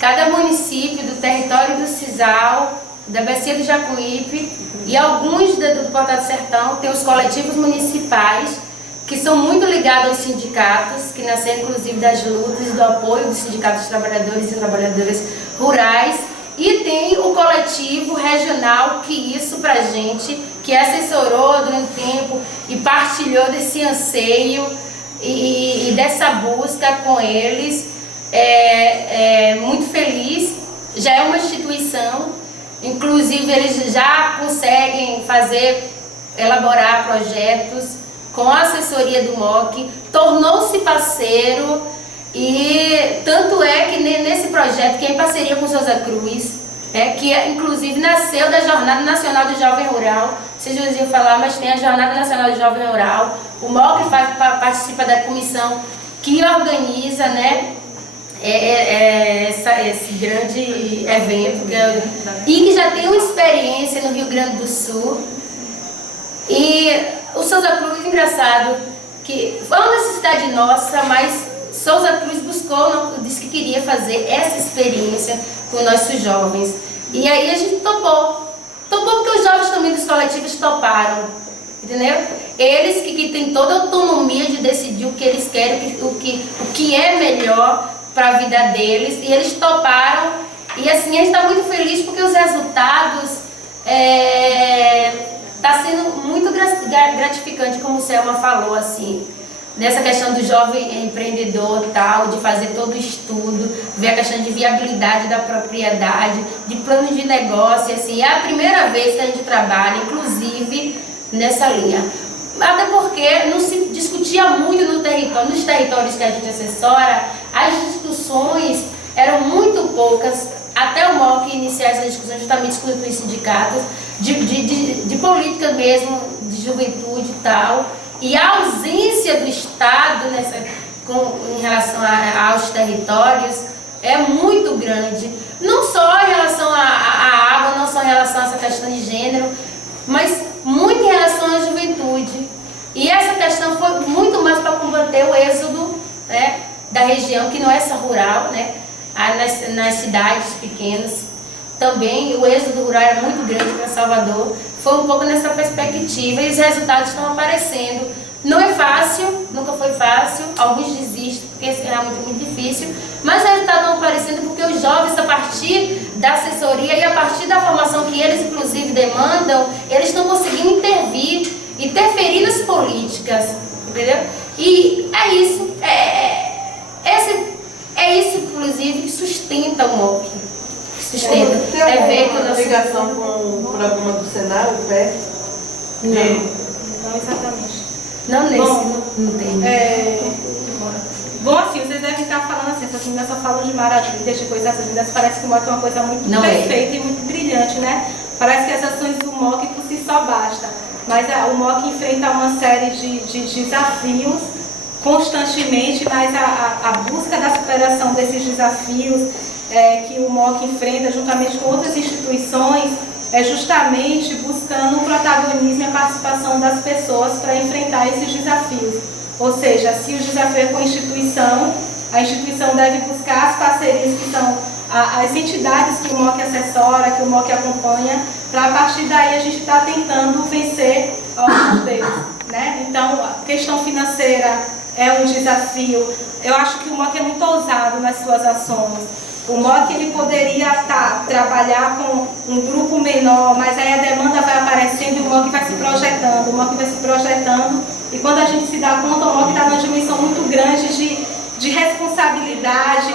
Cada município do território do Cisal, da Bacia do Jacuípe e alguns do Portal do Sertão tem os coletivos municipais, que são muito ligados aos sindicatos, que nasceram inclusive das lutas e do apoio dos sindicatos de trabalhadores e trabalhadoras rurais. E tem o coletivo regional, que isso pra gente, que assessorou durante o tempo e partilhou desse anseio e dessa busca com eles. Muito feliz, já é uma instituição, inclusive eles já conseguem elaborar projetos com a assessoria do MOC, tornou-se parceiro. E tanto é que nesse projeto, que é em parceria com o Souza Cruz, que inclusive nasceu da Jornada Nacional do Jovem Rural, vocês já ouviram falar, mas tem a Jornada Nacional do Jovem Rural, o MOC participa da comissão que organiza, né, esse grande evento, e que já tem uma experiência no Rio Grande do Sul. E o Souza Cruz, engraçado, que foi uma necessidade nossa, mas Souza Cruz disse que queria fazer essa experiência com nossos jovens. E aí a gente topou porque os jovens também dos coletivos toparam, entendeu? Eles que têm toda a autonomia de decidir o que eles querem, o que é melhor para a vida deles, e eles toparam. E assim, a gente está muito feliz porque os resultados está sendo muito gratificante, como o Selma falou, assim, nessa questão do jovem empreendedor, tal, de fazer todo o estudo, ver a questão de viabilidade da propriedade, de plano de negócio, assim, é a primeira vez que a gente trabalha, inclusive, nessa linha. Até porque não se discutia muito no território, nos territórios que a gente assessora, as discussões eram muito poucas, até o MOC iniciar essa discussão justamente com os sindicatos, de política mesmo, de juventude e tal. E a ausência do Estado em relação aos territórios é muito grande. Não só em relação à água, não só em relação a essa questão de gênero, mas muito em relação à juventude. E essa questão foi muito mais para combater o êxodo, né, da região, que não é só rural, né, nas cidades pequenas. Também o êxodo rural era muito grande para Salvador. Foi um pouco nessa perspectiva e os resultados estão aparecendo. Não é fácil, nunca foi fácil, alguns desistem porque é muito difícil, mas os resultados estão aparecendo porque os jovens, a partir da assessoria e a partir da formação que eles, inclusive, demandam, eles estão conseguindo interferir nas políticas, entendeu? E é isso, é isso, inclusive, que sustenta o MOC. Sustenta. Tem É ver que alguma nós... ligação com o programa do Senai, o Pé? Não exatamente. Não nesse, Bom, não tem. Bom, assim, vocês devem estar falando assim, essas meninas só falam de maravilhas, de coisas lindas, parece que o MOC é uma coisa muito Não perfeita e muito brilhante, né? Parece que as ações do MOC por si só basta, mas o MOC enfrenta uma série de desafios constantemente, mas a busca da superação desses desafios que o MOC enfrenta juntamente com outras instituições é justamente buscando o protagonismo e a participação das pessoas para enfrentar esses desafios. Ou seja, se o desafio é com a instituição deve buscar as parcerias que são as entidades que o MOC assessora, que o MOC acompanha, para a partir daí a gente está tentando vencer alguns deles, né? Então, a questão financeira é um desafio. Eu acho que o MOC é muito ousado nas suas ações. O MOC ele poderia trabalhar com um grupo menor, mas aí a demanda vai aparecendo e o MOC vai se projetando, e quando a gente se dá conta, o MOC está numa dimensão muito grande de responsabilidade,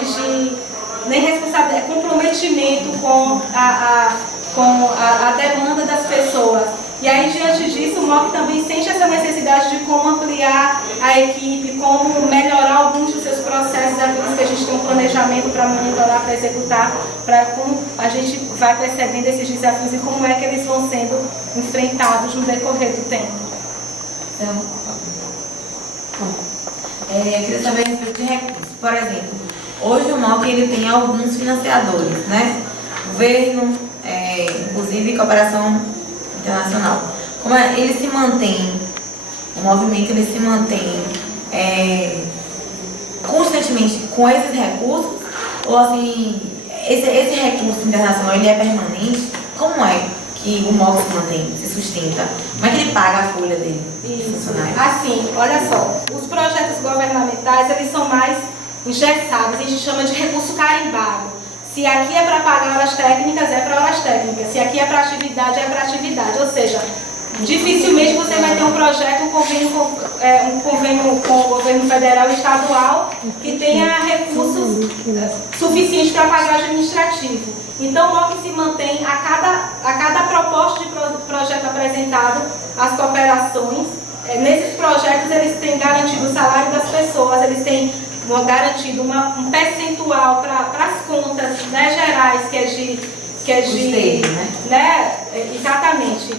comprometimento com a demanda das pessoas. E aí, diante disso, o MOC também sente essa necessidade de como ampliar a equipe, como melhorar alguns dos seus processos, aqueles que a gente tem um planejamento para monitorar, para executar, para como a gente vai percebendo esses desafios e como é que eles vão sendo enfrentados no decorrer do tempo. Então, eu queria saber a respeito de recursos. Por exemplo, hoje o MOC ele tem alguns financiadores, né? Governo, inclusive cooperação internacional. Como ele se mantém, o movimento ele se mantém constantemente com esses recursos, ou assim, esse recurso internacional ele é permanente? Como é que o MOC se mantém, se sustenta? Como é que ele paga a folha dele? Isso. Assim, olha só, os projetos governamentais eles são mais engessados, a gente chama de recurso carimbado. Se aqui é para pagar horas técnicas, é para horas técnicas. Se aqui é para atividade, é para atividade. Ou seja, dificilmente você vai ter um projeto, um convênio com o governo federal e estadual que tenha recursos suficientes para pagar administrativo. Então, o MOC se mantém a cada proposta de projeto apresentado às cooperações. Nesses projetos, eles têm garantido o salário das pessoas, eles têm garantido um percentual para as contas, né, gerais, que é de né? Exatamente.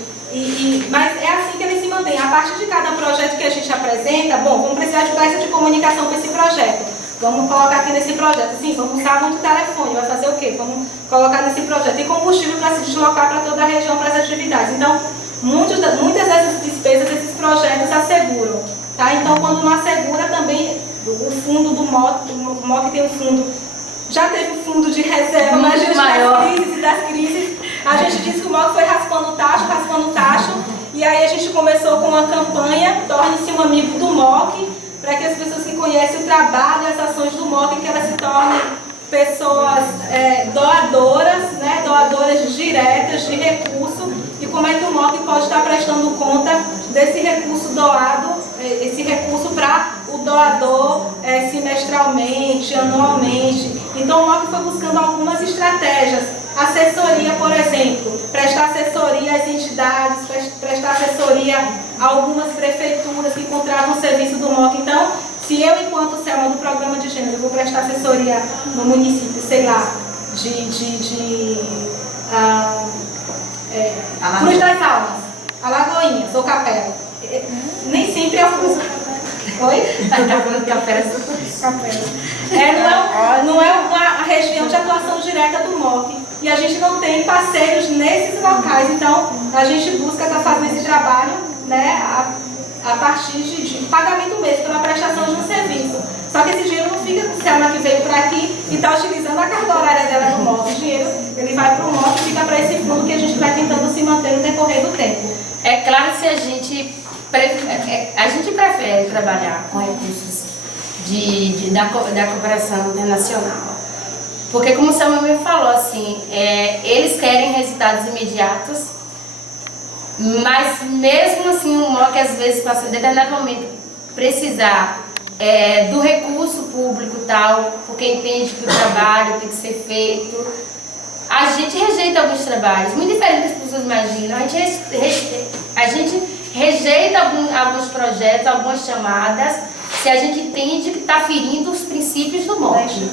Mas é assim que ele se mantém. A partir de cada projeto que a gente apresenta, bom, vamos precisar de peça de comunicação para esse projeto. Vamos colocar aqui nesse projeto. Sim, vamos usar muito telefone, vai fazer o quê? Vamos colocar nesse projeto. E combustível para se deslocar para toda a região, para as atividades. Então, muitas dessas despesas, esses projetos asseguram. Tá? Então, quando não assegura, também o fundo do MOC, o MOC tem um fundo, já teve um fundo de reserva, mas diante das crises, a gente disse que o MOC foi raspando tacho, e aí a gente começou com uma campanha, torne-se um amigo do MOC, para que as pessoas que conhecem o trabalho e as ações do MOC, que elas se tornem pessoas doadoras, né, doadoras diretas de recurso, e como é que o MOC pode estar prestando conta desse recurso doado, esse recurso para o doador semestralmente, anualmente. Então o MOC foi buscando algumas estratégias. Assessoria, por exemplo, prestar assessoria às entidades, prestar assessoria a algumas prefeituras que contratam o serviço do MOC. Então, se eu, enquanto Selma do Programa de Gênero, vou prestar assessoria no município, sei lá, Cruz das Almas, Alagoinhas ou Capela, nem sempre é o Oi? Não é uma região de atuação direta do MOC. E a gente não tem parceiros nesses locais. Então, a gente busca estar fazendo esse trabalho, né, a partir de pagamento mesmo, pela prestação de um serviço. Só que esse dinheiro não fica com o Selma que veio para aqui e está utilizando a carga horária dela no MOC. O dinheiro ele vai para o MOC e fica para esse fundo que a gente vai tentando se manter no decorrer do tempo. É claro que se a gente prefere trabalhar com recursos da cooperação internacional. Porque, como o Samuel me falou, assim, eles querem resultados imediatos, mas mesmo assim o MOC às vezes passa em determinado momento precisar do recurso público tal, porque entende que o trabalho tem que ser feito. A gente rejeita alguns trabalhos, muito diferente do que as pessoas imaginam. A gente rejeita alguns projetos, algumas chamadas, se a gente entende que está ferindo os princípios do MOC,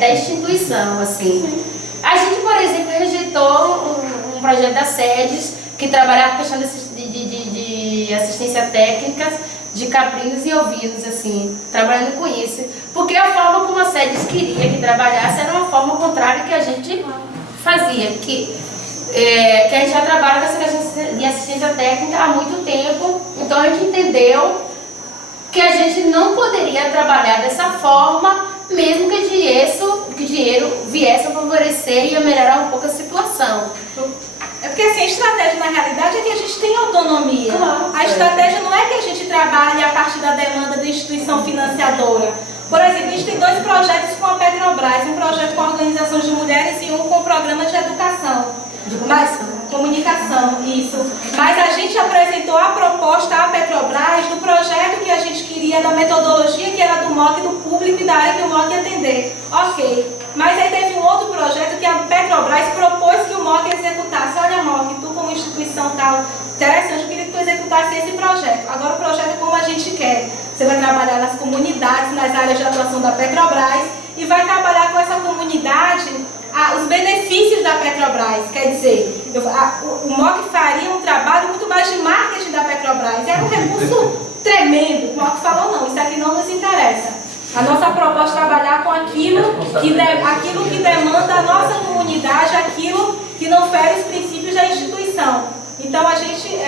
da instituição, assim. A gente, por exemplo, rejeitou um projeto da SEDES que trabalhava com questão de assistência técnica de caprinos e ovinos, assim, trabalhando com isso. Porque a forma como a SEDES queria que trabalhasse era uma forma contrária que a gente fazia, que a gente já trabalha com essa questão de assistência técnica há muito tempo, então a gente entendeu que a gente não poderia trabalhar dessa forma, mesmo que dinheiro viesse a favorecer e a melhorar um pouco a situação. É porque assim, a estratégia na realidade é que a gente tem autonomia. A estratégia não é que a gente trabalhe a partir da demanda da instituição financiadora. Por exemplo, a gente tem 2 projetos com a Petrobras, um projeto com a Organização de Mulheres e um com o Programa de Educação. Comunicação, isso. Mas a gente apresentou a proposta à Petrobras do projeto que a gente queria, da metodologia que era do MOC, do público e da área que o MOC ia atender. Ok. Mas aí teve um outro projeto que a Petrobras propôs que o MOC executasse. Olha, MOC, tu como instituição tal, interessante, eu queria que tu executasse esse projeto. Agora o projeto é como a gente quer. Você vai trabalhar nas comunidades, nas áreas de atuação da Petrobras e vai trabalhar com essa comunidade os benefícios da Petrobras. Quer dizer, o MOC faria um trabalho muito mais de marketing da Petrobras. Era um recurso tremendo. O MOC falou, não, isso aqui não nos interessa. A nossa proposta é trabalhar com aquilo que demanda a nossa comunidade, aquilo que não fere os princípios da instituição. Então a gente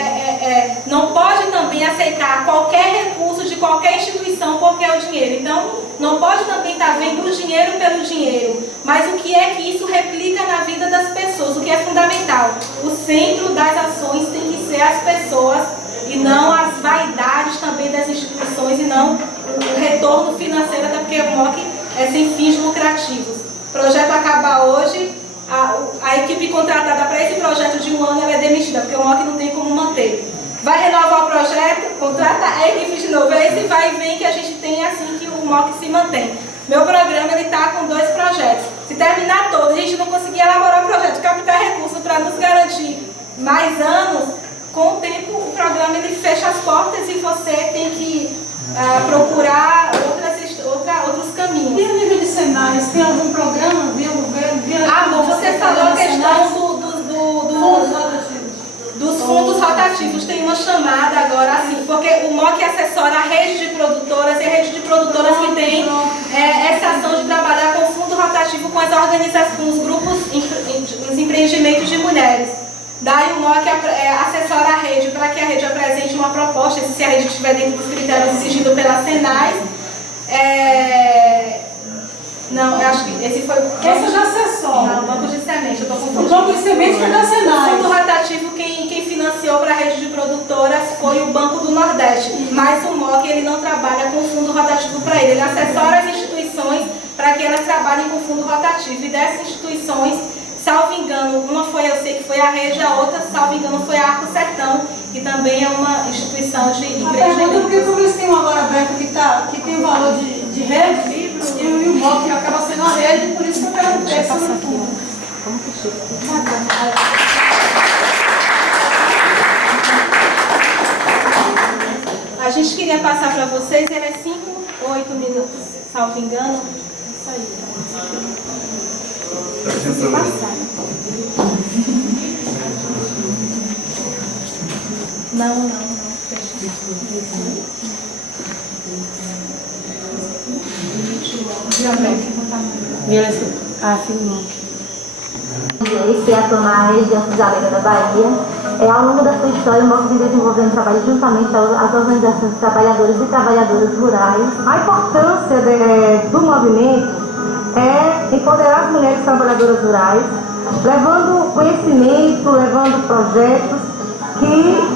não pode também aceitar qualquer recurso de qualquer instituição porque é o dinheiro. Então não pode também estar vendo o dinheiro pelo dinheiro. Mas o que é que isso replica na vida das pessoas? O que é fundamental? O centro das ações tem que ser as pessoas e não as vaidades também das instituições e não o retorno financeiro, até porque o MOC é sem fins lucrativos. O projeto acaba hoje. A equipe contratada para esse projeto de 1 ano ela é demitida, porque o MOC não tem como manter. Vai renovar o projeto, contrata a equipe de novo. Esse vai e vem que a gente tem assim que o MOC se mantém. Meu programa está com 2 projetos. Se terminar todo, a gente não conseguir elaborar o projeto, captar recursos para nos garantir mais anos, com o tempo o programa ele fecha as portas e você tem que procurar outros caminhos. E a nível de Senais, tem algum programa via governo? Bom, você falou a questão dos fundos rotativos. Tem uma chamada agora, assim, porque o MOC assessora a rede de produtoras e a rede de produtoras que tem essa ação de trabalhar com o fundo rotativo com as organizações, com os grupos, os empreendimentos de mulheres. Daí o MOC assessora a rede para que a rede apresente uma proposta, se a rede estiver dentro dos critérios exigidos pela Senais. Não, eu acho que esse foi o... Esse já assessora. Não, o Banco de Semente, eu estou confundindo. O Banco de Semente foi da Senais. O fundo rotativo, quem financiou para a rede de produtoras foi o Banco do Nordeste. Mas o MOC, ele não trabalha com o fundo rotativo para ele. Ele assessora as instituições para que elas trabalhem com o fundo rotativo. E dessas instituições, salvo engano, uma foi, eu sei que foi a rede, a outra, salvo engano, foi a Arco Sertão, que também é uma instituição de empreendimento. Porque como eles têm um agora aberto que tem o valor de rede, e o MOC acaba sendo a rede, por isso que eu quero ter essa fundo. A gente queria passar para vocês, ele é 5 ou 8 minutos, salvo engano. Isso aí. Não. Que atua na região cisaleira da Bahia. Ao longo da sua história, o MOC vem desenvolvendo trabalho juntamente às organizações de trabalhadores e trabalhadoras rurais. A importância do movimento é empoderar as mulheres trabalhadoras rurais, levando conhecimento, levando projetos que